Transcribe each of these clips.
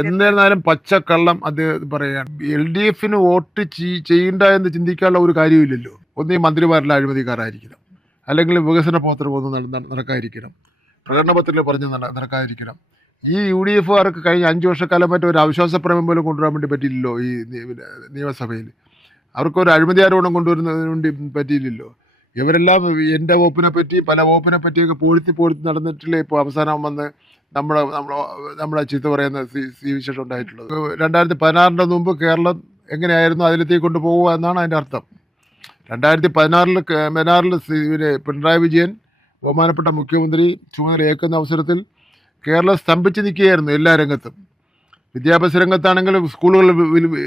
എന്നിരുന്നാലും പച്ചക്കള്ളം അത് പറയുകയാണ്. LDF വോട്ട് ചെയ്യണ്ട എന്ന് ചിന്തിക്കാനുള്ള ഒരു കാര്യമില്ലല്ലോ. ഒന്നീ മന്ത്രിമാരെല്ലാം അഴിമതിക്കാരായിരിക്കണം, അല്ലെങ്കിൽ വികസന പ്രവർത്തനമൊന്നും നടക്കാതിരിക്കണം, പ്രകടനപത്രത്തിൽ പറഞ്ഞ് നടക്കാതിരിക്കണം. ഈ UDFകാർക്ക് കഴിഞ്ഞ 5 വർഷക്കാലം മറ്റേ ഒരു അവിശ്വാസ പ്രമേയം പോലും കൊണ്ടുവരാൻ വേണ്ടി പറ്റിയില്ലല്ലോ ഈ നിയമസഭയിൽ. അവർക്കൊരു അഴിമതി ആരോപണം കൊണ്ടുവരുന്നതിന് വേണ്ടി പറ്റിയില്ലല്ലോ. ഇവരെല്ലാം എൻ്റെ വകുപ്പിനെ പറ്റി പല വകുപ്പിനെ പറ്റിയൊക്കെ പോഴ്ത്തി നടന്നിട്ടില്ലേ ഇപ്പോൾ അവസാനം വന്ന് നമ്മളെ ചീത്ത പറയുന്ന വിശേഷം ഉണ്ടായിട്ടുള്ളത്. 2016 മുമ്പ് കേരളം എങ്ങനെയായിരുന്നു അതിലെത്തേക്ക് കൊണ്ടുപോകുക എന്നാണ് അതിൻ്റെ അർത്ഥം. 2016 പിണറായി വിജയൻ ബഹുമാനപ്പെട്ട മുഖ്യമന്ത്രി ചുമതലയേൽക്കുന്ന അവസരത്തിൽ കേരളം സ്തംഭിച്ച് നിൽക്കുകയായിരുന്നു എല്ലാ രംഗത്തും. വിദ്യാഭ്യാസ രംഗത്താണെങ്കിലും സ്കൂളുകൾ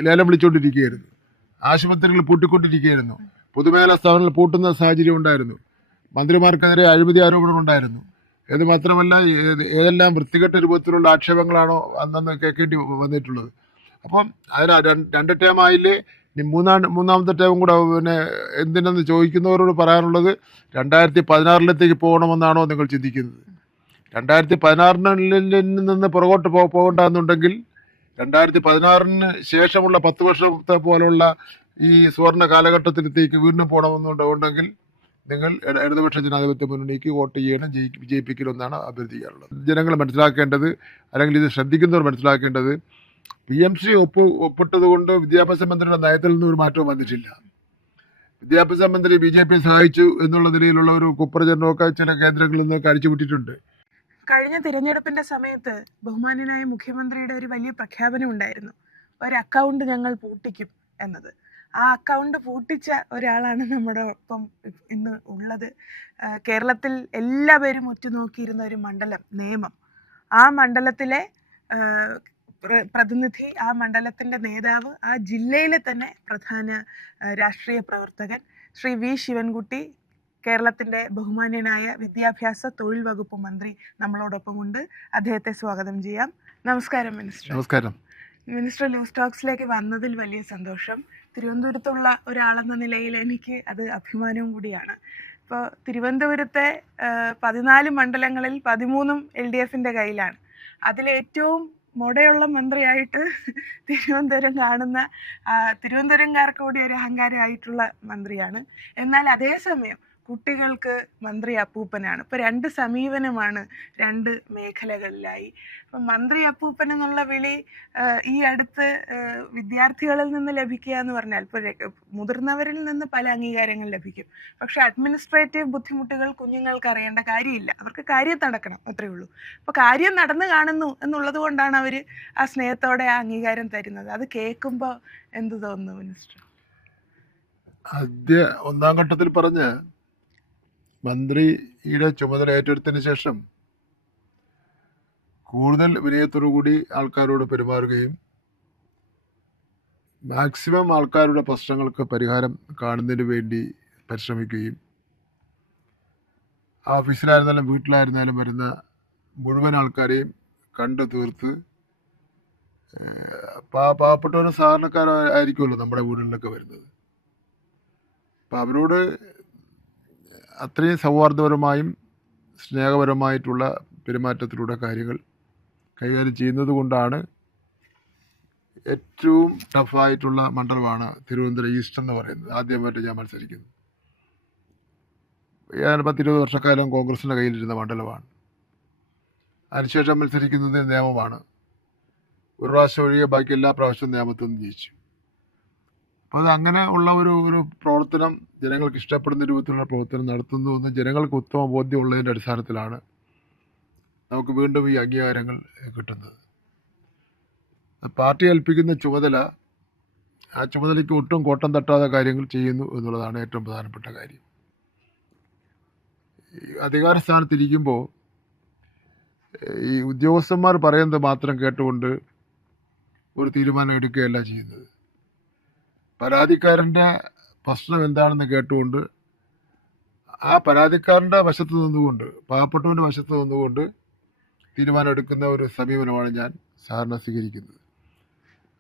ലേലം വിളിച്ചുകൊണ്ടിരിക്കുകയായിരുന്നു, ആശുപത്രികൾ പൂട്ടിക്കൊണ്ടിരിക്കുകയായിരുന്നു, പൊതുമേഖലാ സ്ഥാപനങ്ങൾ പൂട്ടുന്ന സാഹചര്യം ഉണ്ടായിരുന്നു, മന്ത്രിമാർക്കെതിരെ അഴിമതി ആരോപണം ഉണ്ടായിരുന്നു. ഇത് മാത്രമല്ല, ഏതെല്ലാം വൃത്തികെട്ട രൂപത്തിലുള്ള ആക്ഷേപങ്ങളാണോ അന്നന്ന് കേൾക്കേണ്ടി വന്നിട്ടുള്ളത്. അപ്പം അതിന് 2 ടേമായില്ലേ, മൂന്നാമത്തെ ടേമും കൂടെ എന്തിനെന്ന് ചോദിക്കുന്നവരോട് പറയാനുള്ളത് 2016 പോകണമെന്നാണോ നിങ്ങൾ ചിന്തിക്കുന്നത്? 2016 നിന്ന് പുറകോട്ട് പോകണ്ടെന്നുണ്ടെങ്കിൽ 2016 ശേഷമുള്ള 10 വർഷത്തെ പോലുള്ള ഈ സുവർണ കാലഘട്ടത്തിലേക്ക് വീണ്ടും പോകണമെന്നുണ്ടെങ്കിൽ നിങ്ങൾ ഇടതുപക്ഷ ജനാധിപത്യ മുന്നണിക്ക് വോട്ട് ചെയ്യണം, വിജയിപ്പിക്കണമെന്നാണ് അഭ്യർത്ഥിക്കാറുള്ളത്. ജനങ്ങൾ മനസ്സിലാക്കേണ്ടത്, അല്ലെങ്കിൽ ഇത് ശ്രദ്ധിക്കുന്നവർ മനസ്സിലാക്കേണ്ടത്, PMC ഒപ്പിട്ടത് കൊണ്ട് വിദ്യാഭ്യാസ മന്ത്രിയുടെ നയത്തിൽ നിന്നും ഒരു മാറ്റവും വന്നിട്ടില്ല. വിദ്യാഭ്യാസ മന്ത്രി BJP സഹായിച്ചു എന്നുള്ള നിലയിലുള്ള ഒരു കുപ്രചരണമൊക്കെ ചില കേന്ദ്രങ്ങളിൽ നിന്നൊക്കെ അടിച്ചുവിട്ടിട്ടുണ്ട്. കഴിഞ്ഞ തിരഞ്ഞെടുപ്പിന്റെ സമയത്ത് ബഹുമാന്യനായ മുഖ്യമന്ത്രിയുടെ ഒരു വലിയ പ്രഖ്യാപനം ഉണ്ടായിരുന്നു, ഒരു അക്കൗണ്ട് ഞങ്ങൾ പൂട്ടിക്കും എന്നത്. ആ അക്കൗണ്ട് പൂട്ടിച്ച ഒരാളാണ് നമ്മുടെ ഒപ്പം ഇന്ന് ഉള്ളത്. കേരളത്തിൽ എല്ലാവരും ഉറ്റുനോക്കിയിരുന്ന ഒരു മണ്ഡലം നേമം. ആ മണ്ഡലത്തിലെ പ്രതിനിധി, ആ മണ്ഡലത്തിൻ്റെ നേതാവ്, ആ ജില്ലയിലെ തന്നെ പ്രധാന രാഷ്ട്രീയ പ്രവർത്തകൻ ശ്രീ V. ശിവൻകുട്ടി, കേരളത്തിൻ്റെ ബഹുമാന്യനായ വിദ്യാഭ്യാസ തൊഴിൽ വകുപ്പ് മന്ത്രി നമ്മളോടൊപ്പമുണ്ട്. അദ്ദേഹത്തെ സ്വാഗതം ചെയ്യാം. നമസ്കാരം മിനിസ്റ്റർ. നമസ്കാരം. മിനിസ്റ്റർ ന്യൂസ് ടോക്സിലേക്ക് വന്നതിൽ വലിയ സന്തോഷം. തിരുവനന്തപുരത്തുള്ള ഒരാളെന്ന നിലയിൽ എനിക്ക് അത് അഭിമാനവും കൂടിയാണ്. ഇപ്പോൾ തിരുവനന്തപുരത്തെ 14 മണ്ഡലങ്ങളിൽ 13 LDFൻ്റെ കയ്യിലാണ്. അതിലേറ്റവും മുടയുള്ള മന്ത്രിയായിട്ട് തിരുവനന്തപുരംകാർക്ക് കൂടി ഒരു അഹങ്കാരമായിട്ടുള്ള മന്ത്രിയാണ്. എന്നാൽ അതേസമയം കുട്ടികൾക്ക് മന്ത്രി അപ്പൂപ്പനാണ്. ഇപ്പോൾ 2 സമീപനമാണ് 2 മേഖലകളിലായി. അപ്പം മന്ത്രി അപ്പൂപ്പൻ എന്നുള്ള വിളി ഈ അടുത്ത് വിദ്യാർത്ഥികളിൽ നിന്ന് ലഭിക്കുക എന്ന് പറഞ്ഞാൽ, ഇപ്പോൾ മുതിർന്നവരിൽ നിന്ന് പല അംഗീകാരങ്ങൾ ലഭിക്കും, പക്ഷെ അഡ്മിനിസ്ട്രേറ്റീവ് ബുദ്ധിമുട്ടുകൾ കുഞ്ഞുങ്ങൾക്ക് അറിയേണ്ട കാര്യമില്ല. അവർക്ക് കാര്യം നടക്കണം, അത്രയേ ഉള്ളൂ. അപ്പോൾ കാര്യം നടന്നു കാണുന്നു എന്നുള്ളത് കൊണ്ടാണ് അവർ ആ സ്നേഹത്തോടെ ആ അംഗീകാരം തരുന്നത്. അത് കേൾക്കുമ്പോൾ എന്ത് തോന്നുന്നു മിനിസ്റ്റർ? ഒന്നാം ഘട്ടത്തിൽ പറഞ്ഞ് മന്ത്രിയുടെ ചുമതല ഏറ്റെടുത്തതിന് ശേഷം കൂടുതൽ വിനയത്തോടുകൂടി ആൾക്കാരോട് പെരുമാറുകയും മാക്സിമം ആൾക്കാരുടെ പ്രശ്നങ്ങൾക്ക് പരിഹാരം കാണുന്നതിന് വേണ്ടി പരിശ്രമിക്കുകയും ഓഫീസിലായിരുന്നാലും വീട്ടിലായിരുന്നാലും വരുന്ന മുഴുവൻ ആൾക്കാരെയും കണ്ടു തീർത്ത്, പാവപ്പെട്ടവരും സാധാരണക്കാരായിരിക്കുമല്ലോ നമ്മുടെ വീടുകളിലൊക്കെ വരുന്നത്. അപ്പം അവരോട് അത്രയും സൗഹാർദ്ദപരമായും സ്നേഹപരമായിട്ടുള്ള പെരുമാറ്റത്തിലൂടെ കാര്യങ്ങൾ കൈകാര്യം ചെയ്യുന്നത് കൊണ്ടാണ് ഏറ്റവും ടഫായിട്ടുള്ള മണ്ഡലമാണ് തിരുവനന്തപുരം ഈസ്റ്റ് എന്ന് പറയുന്നത്. ആദ്യമായിട്ട് ഞാൻ മത്സരിക്കുന്നത്. ഞാൻ 10-20 വർഷക്കാലം കോൺഗ്രസിൻ്റെ കയ്യിലിരുന്ന മണ്ഡലമാണ്. അതിനുശേഷം മത്സരിക്കുന്നത് നേമമാണ്. ഒരു പ്രാവശ്യം ഒഴികെ ബാക്കി എല്ലാ പ്രാവശ്യവും നേമത്തിൽ നിന്ന് ജയിച്ചു. അപ്പോൾ അത് അങ്ങനെ ഉള്ള ഒരു പ്രവർത്തനം, ജനങ്ങൾക്ക് ഇഷ്ടപ്പെടുന്ന രൂപത്തിലുള്ള പ്രവർത്തനം നടത്തുന്നു എന്ന് ജനങ്ങൾക്ക് ഉത്തമ ബോധ്യമുള്ളതിൻ്റെ അടിസ്ഥാനത്തിലാണ് നമുക്ക് വീണ്ടും ഈ അംഗീകാരങ്ങൾ കിട്ടുന്നത്. പാർട്ടി ഏൽപ്പിക്കുന്ന ചുമതല, ആ ചുമതലയ്ക്ക് ഒട്ടും കോട്ടം തട്ടാതെ കാര്യങ്ങൾ ചെയ്യുന്നു എന്നുള്ളതാണ് ഏറ്റവും പ്രധാനപ്പെട്ട കാര്യം. അധികാര സ്ഥാനത്തിരിക്കുമ്പോൾ ഈ ഉദ്യോഗസ്ഥന്മാർ പറയുന്നത് മാത്രം കേട്ടുകൊണ്ട് ഒരു തീരുമാനം എടുക്കുകയല്ല ചെയ്യുന്നത്. പരാതിക്കാരൻ്റെ പ്രശ്നം എന്താണെന്ന് കേട്ടുകൊണ്ട് ആ പരാതിക്കാരൻ്റെ വശത്ത് നിന്നുകൊണ്ട്, പാവപ്പെട്ടവൻ്റെ വശത്ത് നിന്നുകൊണ്ട് തീരുമാനം എടുക്കുന്ന ഒരു സമീപനമാണ് ഞാൻ സാധാരണ സ്വീകരിക്കുന്നത്.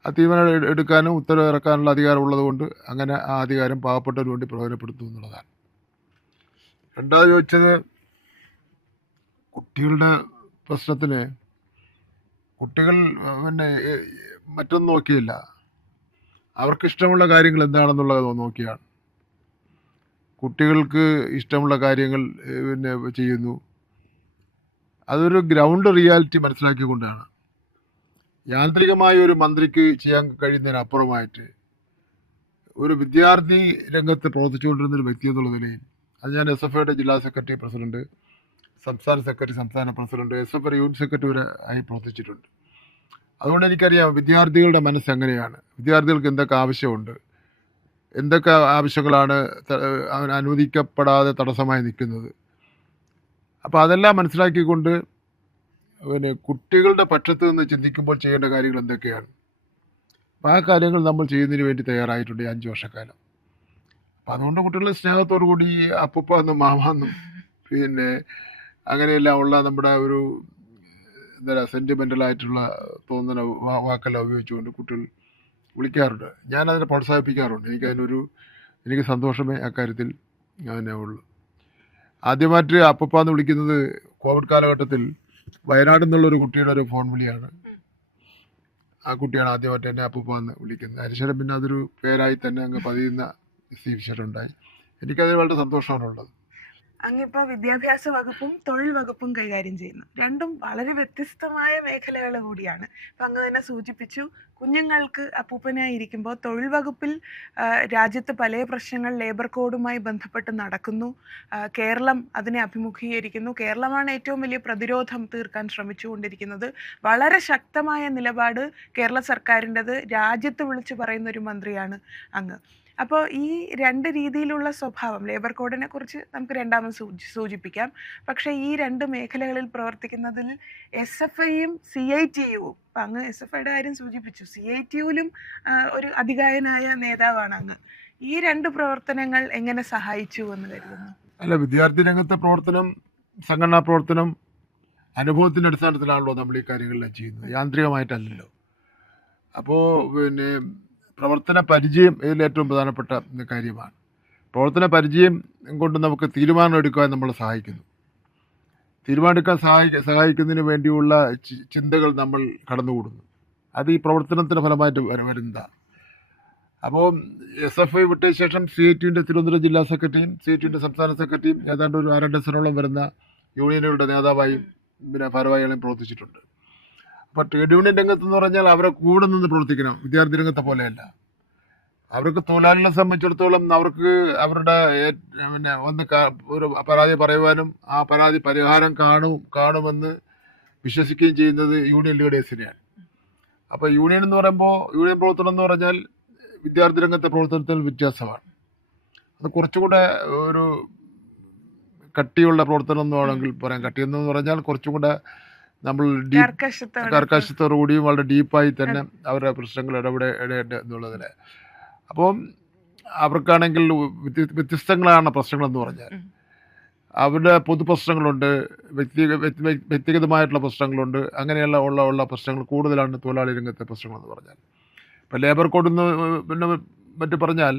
ആ തീരുമാനം എടുക്കാനും ഉത്തരവ് ഇറക്കാനുള്ള അധികാരം ഉള്ളതുകൊണ്ട് അങ്ങനെ ആ അധികാരം പാവപ്പെട്ടവന് വേണ്ടി പ്രയോജനപ്പെടുത്തും എന്നുള്ളതാണ്. രണ്ടാമത് ചോദിച്ചത് കുട്ടികളുടെ പ്രശ്നത്തിന്, കുട്ടികൾ പിന്നെ മറ്റൊന്നും നോക്കിയില്ല, അവർക്ക് ഇഷ്ടമുള്ള കാര്യങ്ങൾ എന്താണെന്നുള്ളത് നോക്കിയാണ്. കുട്ടികൾക്ക് ഇഷ്ടമുള്ള കാര്യങ്ങൾ പിന്നെ ചെയ്യുന്നു. അതൊരു ഗ്രൗണ്ട് റിയാലിറ്റി മനസ്സിലാക്കിക്കൊണ്ടാണ്. യാന്ത്രികമായ ഒരു മന്ത്രിക്ക് ചെയ്യാൻ കഴിയുന്നതിനപ്പുറമായിട്ട് ഒരു വിദ്യാർത്ഥി രംഗത്ത് പ്രവർത്തിച്ചുകൊണ്ടിരുന്ന ഒരു വ്യക്തി എന്നുള്ള നിലയിൽ, അത് ഞാൻ SFIയുടെ ജില്ലാ സെക്രട്ടറി, പ്രസിഡന്റ്, സംസ്ഥാന സെക്രട്ടറി, സംസ്ഥാന പ്രസിഡന്റ്, SFI യൂണിറ്റ് സെക്രട്ടറി വരെ ആയി പ്രവർത്തിച്ചിട്ടുണ്ട്. അതുകൊണ്ട് എനിക്കറിയാം വിദ്യാർത്ഥികളുടെ മനസ്സ് എങ്ങനെയാണ്, വിദ്യാർത്ഥികൾക്ക് എന്തൊക്കെ ആവശ്യമുണ്ട്, എന്തൊക്കെ ആവശ്യങ്ങളാണ് അനുവദിക്കപ്പെടാതെ തടസ്സമായി നിൽക്കുന്നത്. അപ്പോൾ അതെല്ലാം മനസ്സിലാക്കിക്കൊണ്ട് പിന്നെ കുട്ടികളുടെ പക്ഷത്ത് നിന്ന് ചിന്തിക്കുമ്പോൾ ചെയ്യേണ്ട കാര്യങ്ങൾ എന്തൊക്കെയാണ്, അപ്പോൾ ആ കാര്യങ്ങൾ നമ്മൾ ചെയ്യുന്നതിന് വേണ്ടി തയ്യാറായിട്ടുണ്ട് ഈ 5 വർഷക്കാലം. അപ്പം അതുകൊണ്ട് കുട്ടികൾ സ്നേഹത്തോടു കൂടി അപ്പൂപ്പ എന്നും മാമ എന്നും പിന്നെ അങ്ങനെയെല്ലാം ഉള്ള നമ്മുടെ ഒരു എന്താ സെൻറ്റിമെൻ്റലായിട്ടുള്ള തോന്നുന്ന വാക്കെല്ലാം ഉപയോഗിച്ചുകൊണ്ട് കുട്ടികൾ വിളിക്കാറുണ്ട്. ഞാനതിനെ പ്രോത്സാഹിപ്പിക്കാറുണ്ട്. എനിക്ക് സന്തോഷമേ അക്കാര്യത്തിൽ അങ്ങനെ ഉള്ളൂ. ആദ്യമായിട്ട് അപ്പൂപ്പ എന്ന് വിളിക്കുന്നത് കോവിഡ് കാലഘട്ടത്തിൽ വയനാട് നിന്നുള്ളൊരു കുട്ടിയുടെ ഒരു ഫോൺ വിളിയാണ്. ആ കുട്ടിയാണ് ആദ്യമായിട്ട് എന്നെ അപ്പൂപ്പ എന്ന് വിളിക്കുന്നത്. അതിനുശേഷം പിന്നെ അതൊരു പേരായി തന്നെ അങ്ങ് പതിയുന്ന സ്ഥിതിവിശേഷമുണ്ടായി. എനിക്കതിൽ വളരെ സന്തോഷമാണുള്ളത്. അങ്ങിപ്പോൾ വിദ്യാഭ്യാസ വകുപ്പും തൊഴിൽ വകുപ്പും കൈകാര്യം ചെയ്യുന്നു. രണ്ടും വളരെ വ്യത്യസ്തമായ മേഖലകൾ കൂടിയാണ്. അപ്പം അങ്ങ് തന്നെ സൂചിപ്പിച്ചു, കുഞ്ഞുങ്ങൾക്ക് അപ്പൂപ്പനായിരിക്കുമ്പോൾ തൊഴിൽ വകുപ്പിൽ രാജ്യത്ത് പല പ്രശ്നങ്ങൾ ലേബർ കോഡുമായി ബന്ധപ്പെട്ട് നടക്കുന്നു. കേരളം അതിനെ അഭിമുഖീകരിക്കുന്നു. കേരളമാണ് ഏറ്റവും വലിയ പ്രതിരോധം തീർക്കാൻ ശ്രമിച്ചുകൊണ്ടിരിക്കുന്നത്. വളരെ ശക്തമായ നിലപാട് കേരള സർക്കാരിൻ്റെത് രാജ്യത്ത് വിളിച്ചു പറയുന്ന ഒരു മന്ത്രിയാണ് അങ്ങ്. അപ്പോൾ ഈ 2 രീതിയിലുള്ള സ്വഭാവം, ലേബർ കോഡിനെ കുറിച്ച് നമുക്ക് രണ്ടാമത് സൂചിപ്പിക്കാം. പക്ഷേ ഈ 2 മേഖലകളിൽ പ്രവർത്തിക്കുന്നതിൽ SFIയും CITUവും, അപ്പം അങ്ങ് SFIയുടെ കാര്യം സൂചിപ്പിച്ചു, CITUവിലും ഒരു അതികായനായ നേതാവാണ് അങ്ങ്. ഈ 2 പ്രവർത്തനങ്ങൾ എങ്ങനെ സഹായിച്ചു എന്ന് കരുതുന്നു? അല്ല, വിദ്യാർത്ഥി രംഗത്തെ പ്രവർത്തനം, സംഘടനാ പ്രവർത്തനം അനുഭവത്തിൻ്റെ അടിസ്ഥാനത്തിലാണല്ലോ നമ്മൾ ഈ കാര്യങ്ങളെല്ലാം ചെയ്യുന്നത്, യാന്ത്രികമായിട്ടല്ലല്ലോ. അപ്പോൾ പിന്നെ പ്രവർത്തന പരിചയം ഇതിൽ ഏറ്റവും പ്രധാനപ്പെട്ട കാര്യമാണ്. പ്രവർത്തന പരിചയം കൊണ്ട് നമുക്ക് തീരുമാനം എടുക്കാൻ നമ്മളെ സഹായിക്കുന്നു. തീരുമാനമെടുക്കാൻ സഹായിക്കുന്നതിന് വേണ്ടിയുള്ള ചിന്തകൾ നമ്മൾ കടന്നുകൂടുന്നു. അത് ഈ പ്രവർത്തനത്തിൻ്റെ ഫലമായിട്ട് വരുന്നതാണ്. അപ്പോൾ SFI വിട്ട ശേഷം CITUവിൻ്റെ തിരുവനന്തപുരം ജില്ലാ സെക്രട്ടറിയും CITUവിൻ്റെ സംസ്ഥാന സെക്രട്ടറിയും ഏതാണ്ട് ഒരു 2 ഡസനോളം വരുന്ന യൂണിയനുകളുടെ നേതാവായും പിന്നെ ഭാരവാഹികളെയും പ്രവർത്തിച്ചിട്ടുണ്ട്. അപ്പോൾ ട്രേഡ് യൂണിയൻ രംഗത്തെന്ന് പറഞ്ഞാൽ അവരെ കൂടെ നിന്ന് പ്രവർത്തിക്കണം, വിദ്യാർത്ഥി രംഗത്തെ പോലെയല്ല. അവർക്ക് തൊഴിലാളികളെ സംബന്ധിച്ചിടത്തോളം അവർക്ക് അവരുടെ പിന്നെ ഒരു പരാതി പറയുവാനും ആ പരാതി പരിഹാരം കാണുമെന്ന് വിശ്വസിക്കുകയും ചെയ്യുന്നത് യൂണിയൻ ലീഡേഴ്സിനെയാണ്. അപ്പോൾ യൂണിയൻ എന്ന് പറയുമ്പോൾ, യൂണിയൻ പ്രവർത്തനം എന്ന് പറഞ്ഞാൽ വിദ്യാർത്ഥി രംഗത്തെ പ്രവർത്തനത്തിൽ വ്യത്യാസമാണ്. അത് കുറച്ചുകൂടെ ഒരു കട്ടിയുള്ള പ്രവർത്തനം എന്ന് വേണമെങ്കിൽ പറയാം. കട്ടിയെന്ന് പറഞ്ഞാൽ കുറച്ചും കൂടെ നമ്മൾ കർക്കശത്തോടു കൂടിയും വളരെ ഡീപ്പായി തന്നെ അവരുടെ പ്രശ്നങ്ങൾ ഇടപെടേണ്ട എന്നുള്ളതിന്. അപ്പം അവർക്കാണെങ്കിൽ വ്യത്യസ്തങ്ങളാണ് പ്രശ്നങ്ങളെന്ന് പറഞ്ഞാൽ. അവരുടെ പൊതുപ്രശ്നങ്ങളുണ്ട്, വ്യക്തിഗതമായിട്ടുള്ള പ്രശ്നങ്ങളുണ്ട്, അങ്ങനെയുള്ള ഉള്ള പ്രശ്നങ്ങൾ കൂടുതലാണ് തൊഴിലാളി രംഗത്തെ പ്രശ്നങ്ങളെന്ന് പറഞ്ഞാൽ. ഇപ്പം ലേബർ കോഡ് എന്ന് പിന്നെ മറ്റു പറഞ്ഞാൽ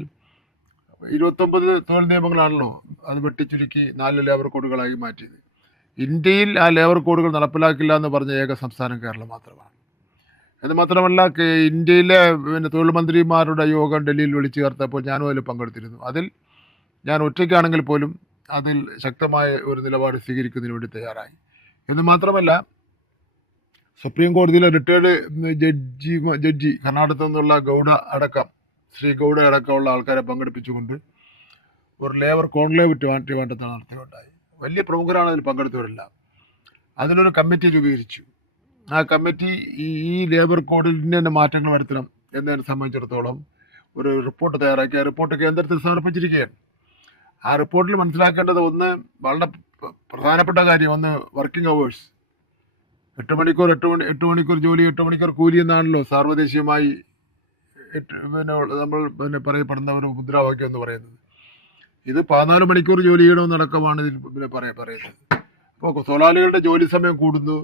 29 തൊഴിൽ നിയമങ്ങളാണല്ലോ അത് വെട്ടിച്ചുരുക്കി 4 ലേബർ കോഡുകളായി മാറ്റിയത്. ഇന്ത്യയിൽ ആ ലേബർ കോഡുകൾ നടപ്പിലാക്കില്ല എന്ന് പറഞ്ഞ ഏക സംസ്ഥാനം കേരളം മാത്രമാണ്. എന്ന് മാത്രമല്ല, ഇന്ത്യയിലെ പിന്നെ തൊഴിൽ മന്ത്രിമാരുടെ യോഗം ഡൽഹിയിൽ വിളിച്ചു ചേർത്തപ്പോൾ ഞാനും അതിൽ പങ്കെടുത്തിരുന്നു. അതിൽ ഞാൻ ഒറ്റയ്ക്കാണെങ്കിൽ പോലും അതിൽ ശക്തമായ ഒരു നിലപാട് സ്വീകരിക്കുന്നതിന് വേണ്ടി തയ്യാറായി. എന്ന് മാത്രമല്ല, സുപ്രീം കോടതിയിലെ റിട്ടയർഡ് ജഡ്ജി കർണാടകത്തിൽ നിന്നുള്ള ശ്രീ ഗൗഡ അടക്കമുള്ള ആൾക്കാരെ പങ്കെടുപ്പിച്ചുകൊണ്ട് ഒരു ലേബർ കോൺക്ലേവ് ട്രിവാൻഡ്രത്താണ് നടത്തുകയുണ്ടായി. വലിയ പ്രമുഖരാണ് അതിൽ പങ്കെടുത്തവരെല്ലാം. അതിനൊരു കമ്മിറ്റി രൂപീകരിച്ചു. ആ കമ്മിറ്റി ഈ ലേബർ കോഡിൽ ഇന്ന മാറ്റങ്ങൾ വരുത്തണം എന്നതിനെ സംബന്ധിച്ചിടത്തോളം ഒരു റിപ്പോർട്ട് തയ്യാറാക്കി. ആ റിപ്പോർട്ട് കേന്ദ്രത്തിൽ സമർപ്പിച്ചിരിക്കുകയാണ്. ആ റിപ്പോർട്ടിൽ മനസ്സിലാക്കേണ്ടത് വളരെ പ്രധാനപ്പെട്ട കാര്യം, വർക്കിംഗ് അവേഴ്സ്. 8 മണിക്കൂർ ജോലി, 8 മണിക്കൂർ കൂലി എന്നാണല്ലോ സാർവദേശീയമായി നമ്മൾ പറയപ്പെടുന്ന ഒരു മുദ്രാവാക്യം എന്ന് പറയുന്നത്. ഇത് 14 മണിക്കൂർ ജോലി ചെയ്യണമെന്നടക്കമാണ് ഇതിൽ പറയുന്നത്. അപ്പോൾ തൊഴിലാളികളുടെ ജോലി സമയം കൂടുന്നു,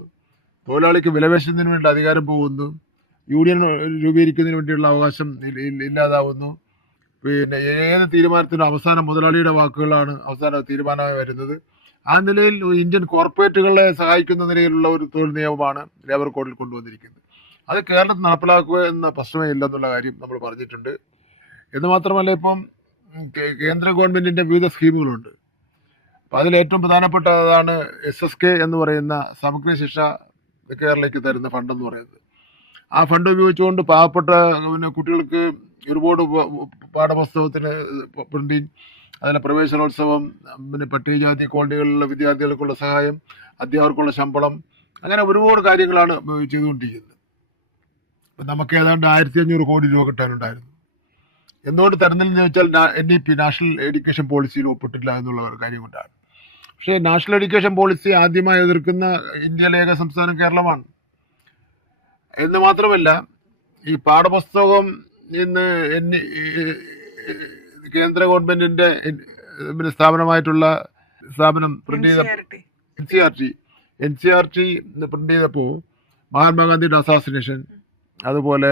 തൊഴിലാളിക്ക് വിലപേശുന്നതിന് വേണ്ടി അധികാരം പോകുന്നു, യൂണിയൻ രൂപീകരിക്കുന്നതിന് വേണ്ടിയുള്ള അവകാശം ഇല്ലാതാവുന്നു. പിന്നെ ഏത് തീരുമാനത്തിനും അവസാനം മുതലാളിയുടെ വാക്കുകളാണ് അവസാന തീരുമാനമായി വരുന്നത്. ആ നിലയിൽ ഇന്ത്യൻ കോർപ്പറേറ്റുകളെ സഹായിക്കുന്ന നിലയിലുള്ള ഒരു തൊഴിൽ നിയമമാണ് ലേബർ കോഡിൽ കൊണ്ടുവന്നിരിക്കുന്നത്. അത് കേരളത്തിൽ നടപ്പിലാക്കുക എന്ന പ്രശ്നമേ ഇല്ലെന്നുള്ള കാര്യം നമ്മൾ പറഞ്ഞിട്ടുണ്ട്. എന്ന് മാത്രമല്ല, ഇപ്പം കേന്ദ്ര ഗവൺമെൻറ്റിൻ്റെ വിവിധ സ്കീമുകളുണ്ട്. അപ്പോൾ അതിലേറ്റവും പ്രധാനപ്പെട്ടതാണ് SSK എന്ന് പറയുന്ന സമഗ്ര ശിക്ഷ കേരളയ്ക്ക് തരുന്ന ഫണ്ടെന്ന് പറയുന്നത്. ആ ഫണ്ട് ഉപയോഗിച്ചുകൊണ്ട് പാവപ്പെട്ട കുട്ടികൾക്ക് ഒരുപാട് പാഠപുസ്തകത്തിന് പ്രിൻറ്റിങ്, അതിലെ പ്രവേശനോത്സവം, പട്ടികജാതി കോളനികളിലെ വിദ്യാർത്ഥികൾക്കുള്ള സഹായം, അധ്യാപകർക്കുള്ള ശമ്പളം, അങ്ങനെ ഒരുപാട് കാര്യങ്ങളാണ് ചെയ്തുകൊണ്ടിരിക്കുന്നത്. ഇപ്പം നമുക്ക് ഏതാണ്ട് 1500 കോടി രൂപ കിട്ടാനുണ്ടായിരുന്നു. എന്തുകൊണ്ട് തരുന്നില്ലെന്ന് ചോദിച്ചാൽ NEP നാഷണൽ എഡ്യൂക്കേഷൻ പോളിസിയിൽ ഒപ്പിട്ടില്ല എന്നുള്ള ഒരു കാര്യം കൊണ്ടാണ്. പക്ഷേ നാഷണൽ എഡ്യൂക്കേഷൻ പോളിസി ആദ്യമായി എതിർക്കുന്ന ഇന്ത്യയിലെ ഏക സംസ്ഥാനം കേരളമാണ്. എന്ന് മാത്രമല്ല, ഈ പാഠപുസ്തകം ഇന്ന് കേന്ദ്ര ഗവൺമെൻറ്റിൻ്റെ സ്ഥാപനമായിട്ടുള്ള സ്ഥാപനം പ്രിൻ്റ് ചെയ്ത NCERT പ്രിൻ്റ് ചെയ്തപ്പോൾ മഹാത്മാഗാന്ധിയുടെ അസാസിനേഷൻ, അതുപോലെ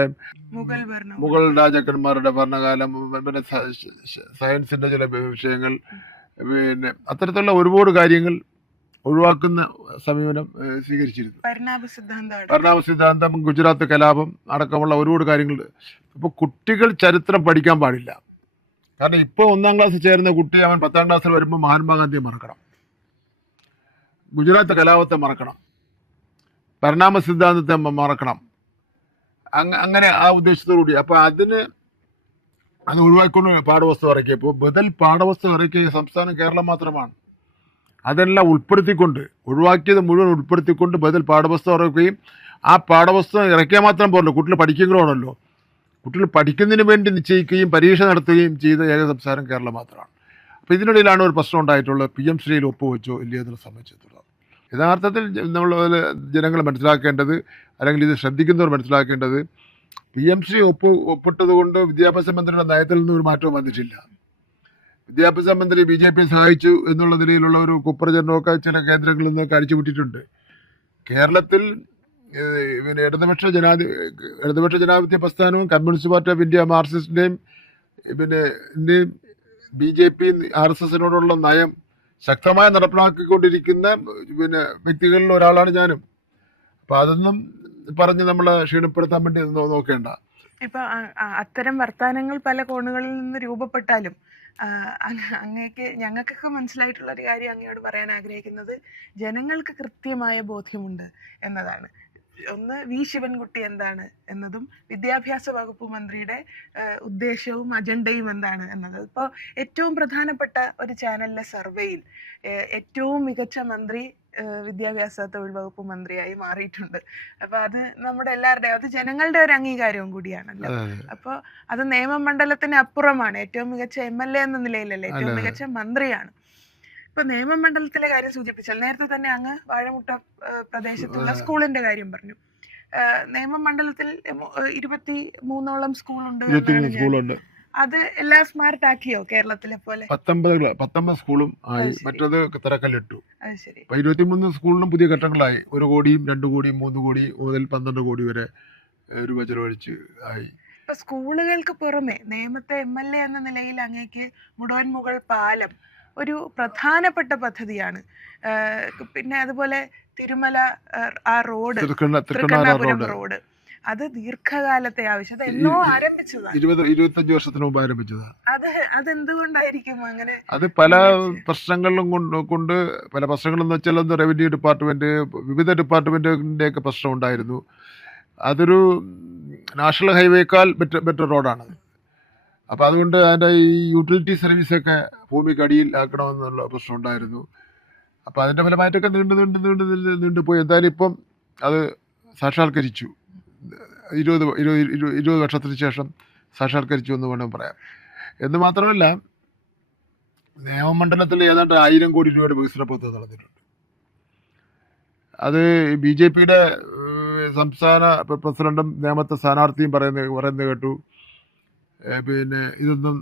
മുഗൾ രാജാക്കന്മാരുടെ ഭരണകാലം, പിന്നെ സയൻസിൻ്റെ ചില വിഷയങ്ങൾ, പിന്നെ അത്തരത്തിലുള്ള ഒരുപാട് കാര്യങ്ങൾ ഒഴിവാക്കുന്ന സമീപനം സ്വീകരിച്ചിരുന്നു. പരിണാമ സിദ്ധാന്തം, ഗുജറാത്ത് കലാപം അടക്കമുള്ള ഒരുപാട് കാര്യങ്ങൾ. ഇപ്പോൾ കുട്ടികൾ ചരിത്രം പഠിക്കാൻ പാടില്ല. കാരണം ഇപ്പോൾ 1ാം ക്ലാസ്സിൽ ചേരുന്ന കുട്ടി അവൻ 10ാം ക്ലാസ്സിൽ വരുമ്പോൾ മഹാത്മാഗാന്ധിയെ മറക്കണം, ഗുജറാത്ത് കലാപത്തെ മറക്കണം, പരിണാമ സിദ്ധാന്തത്തെ മറക്കണം. അങ്ങനെ ആ ഉദ്ദേശത്തോടുകൂടി അപ്പോൾ അത് ഒഴിവാക്കിക്കൊണ്ട് പാഠപുസ്തകം ഇറക്കിയപ്പോൾ ബദൽ പാഠപുസ്തകം ഇറക്കിയ സംസ്ഥാനം കേരളം മാത്രമാണ്. അതെല്ലാം ഉൾപ്പെടുത്തിക്കൊണ്ട്, ഒഴിവാക്കിയത് മുഴുവൻ ഉൾപ്പെടുത്തിക്കൊണ്ട് ബദൽ പാഠപുസ്തകം ഇറക്കുകയും ആ പാഠപുസ്തകം ഇറക്കിയാൽ മാത്രം പോരല്ലോ, കുട്ടികൾ പഠിക്കുകയാണല്ലോ. കുട്ടികൾ പഠിക്കുന്നതിന് വേണ്ടി നിശ്ചയിക്കുകയും പരീക്ഷ നടത്തുകയും ചെയ്ത ഏക സംസ്ഥാനം കേരളം മാത്രമാണ്. അപ്പോൾ ഇതിനിടയിലാണ് ഒരു പ്രശ്നം ഉണ്ടായിട്ടുള്ളത്. PM ശ്രീയിൽ ഒപ്പുവെച്ചോ ഇല്ലയോ എന്നതിനെ സംബന്ധിച്ചിട്ടുള്ളത്. യഥാർത്ഥത്തിൽ നമ്മൾ ജനങ്ങൾ മനസ്സിലാക്കേണ്ടത്, അല്ലെങ്കിൽ ഇത് ശ്രദ്ധിക്കുന്നവർ മനസ്സിലാക്കേണ്ടത്, PM ശ്രീ ഒപ്പിട്ടത് കൊണ്ട് വിദ്യാഭ്യാസ മന്ത്രിയുടെ നയത്തിൽ നിന്നും ഒരു മാറ്റവും വന്നിട്ടില്ല. വിദ്യാഭ്യാസ മന്ത്രി BJP സഹായിച്ചു എന്നുള്ള നിലയിലുള്ള ഒരു കുപ്രചരണമൊക്കെ ചില കേന്ദ്രങ്ങളിൽ നിന്നൊക്കെ അടിച്ചുവിട്ടിട്ടുണ്ട്. കേരളത്തിൽ പിന്നെ ഇടതുപക്ഷ ജനാധിപത്യ പ്രസ്ഥാനവും കമ്മ്യൂണിസ്റ്റ് പാർട്ടി ഓഫ് ഇന്ത്യ മാർക്സിസ്റ്റിൻ്റെയും പിന്നെ BJP RSSനോടുള്ള നയം ശക്തമായി നടപ്പിലാക്കിക്കൊണ്ടിരിക്കുന്ന വ്യക്തികളിൽ ഒരാളാണ് ഞാനും. അപ്പം അതൊന്നും പറഞ്ഞ് നമ്മളെ ക്ഷീണപ്പെടുത്താൻ വേണ്ടി നോക്കേണ്ട. ഇപ്പൊ അത്തരം വർത്തമാനങ്ങൾ പല കോണുകളിൽ നിന്ന് രൂപപ്പെട്ടാലും ഞങ്ങൾക്കൊക്കെ മനസ്സിലായിട്ടുള്ള ഒരു കാര്യം അങ്ങയോട് പറയാൻ ആഗ്രഹിക്കുന്നത്, ജനങ്ങൾക്ക് കൃത്യമായ ബോധ്യമുണ്ട് എന്നതാണ്. ഒന്ന്, വി ശിവൻകുട്ടി എന്താണ് എന്നതും വിദ്യാഭ്യാസ വകുപ്പ് മന്ത്രിയുടെ ഉദ്ദേശവും അജണ്ടയും എന്താണ് എന്നത്. ഇപ്പോൾ ഏറ്റവും പ്രധാനപ്പെട്ട ഒരു ചാനലിലെ സർവേയിൽ ഏറ്റവും മികച്ച മന്ത്രി വിദ്യാഭ്യാസ തൊഴിൽ വകുപ്പ് മന്ത്രിയായി മാറിയിട്ടുണ്ട്. അപ്പോൾ അത് നമ്മുടെ എല്ലാവരുടെയും, അത് ജനങ്ങളുടെ ഒരു അംഗീകാരവും കൂടിയാണല്ലോ. അപ്പോൾ അത് നിയമമണ്ഡലത്തിന് അപ്പുറമാണ്. ഏറ്റവും മികച്ച MLA എന്ന നിലയിലല്ല, ഏറ്റവും മികച്ച മന്ത്രിയാണ്. ഇപ്പൊ നിയമമണ്ഡലത്തിലെ കാര്യം സൂചിപ്പിച്ചാൽ, നേരത്തെ തന്നെ അങ്ങ് വാഴമുട്ട പ്രദേശത്തുള്ള സ്കൂളിന്റെ കാര്യം പറഞ്ഞു. നിയമമണ്ഡലത്തിൽ 23ഓളം സ്കൂളുണ്ട്. അത് എല്ലാം സ്മാർട്ട് ആക്കിയോ കേരളത്തിലെ പോലെ? 19 സ്കൂളും ആയി, മറ്റത് തറക്കല്ലിട്ടു. 23 സ്കൂളിലും പുതിയ ഘട്ടങ്ങളായി. 1 കോടിയും 2 കോടിയും 3 കോടി മുതൽ 12 കോടി വരെ രൂപ ചെലവഴിച്ച് ആയി. ഇപ്പൊ സ്കൂളുകൾക്ക് പുറമെ നേമത്തെ MLA എന്ന നിലയിൽ അങ്ങേക്ക് മുടവൻമുകൾ പാലം ഒരു പ്രധാനപ്പെട്ട പദ്ധതിയാണ്. പിന്നെ അതുപോലെ തിരുമല ആ റോഡ്, തൃക്കണ്ണാപുരം റോഡ്, അത് ദീർഘകാലത്തെ ആവശ്യം, അത് എന്നോ ആരംഭിച്ചതാണ്. 25 വർഷത്തിന് മുമ്പ് ആരംഭിച്ചതാണ്. അതെന്തുകൊണ്ടായിരിക്കും അങ്ങനെ? അത് പല പ്രശ്നങ്ങളിലും കൊണ്ട് പല പ്രശ്നങ്ങളെന്ന് വെച്ചാൽ റവന്യൂ ഡിപ്പാർട്ട്മെന്റ്, വിവിധ ഡിപ്പാർട്ട്മെന്റിന്റെ ഒക്കെ പ്രശ്നം ഉണ്ടായിരുന്നു. അതൊരു നാഷണൽ ഹൈവേക്കാൾ ബെറ്റർ റോഡാണ്. അപ്പോൾ അതുകൊണ്ട് അതിൻ്റെ ഈ യൂട്ടിലിറ്റി സർവീസൊക്കെ ഭൂമിക്കടിയിൽ ആക്കണമെന്നുള്ള പ്രശ്നം ഉണ്ടായിരുന്നു. അപ്പോൾ അതിൻ്റെ ഫലമായിട്ടൊക്കെ നീണ്ടുപോയി. എന്തായാലും ഇപ്പം അത് സാക്ഷാത്കരിച്ചു. 20 വർഷത്തിന് ശേഷം സാക്ഷാത്കരിച്ചു എന്ന് വേണം പറയാം. എന്ന് മാത്രമല്ല, നിയമമണ്ഡലത്തിൽ ഏതാണ്ട് 1000 കോടി രൂപയുടെ വികസന പദ്ധതി നടന്നിട്ടുണ്ട്. അത് BJPയുടെ സംസ്ഥാന പ്രസിഡന്റും നേമത്തെ സ്ഥാനാർത്ഥിയും പറയുന്നത് കേട്ടു. പിന്നെ ഇതൊന്നും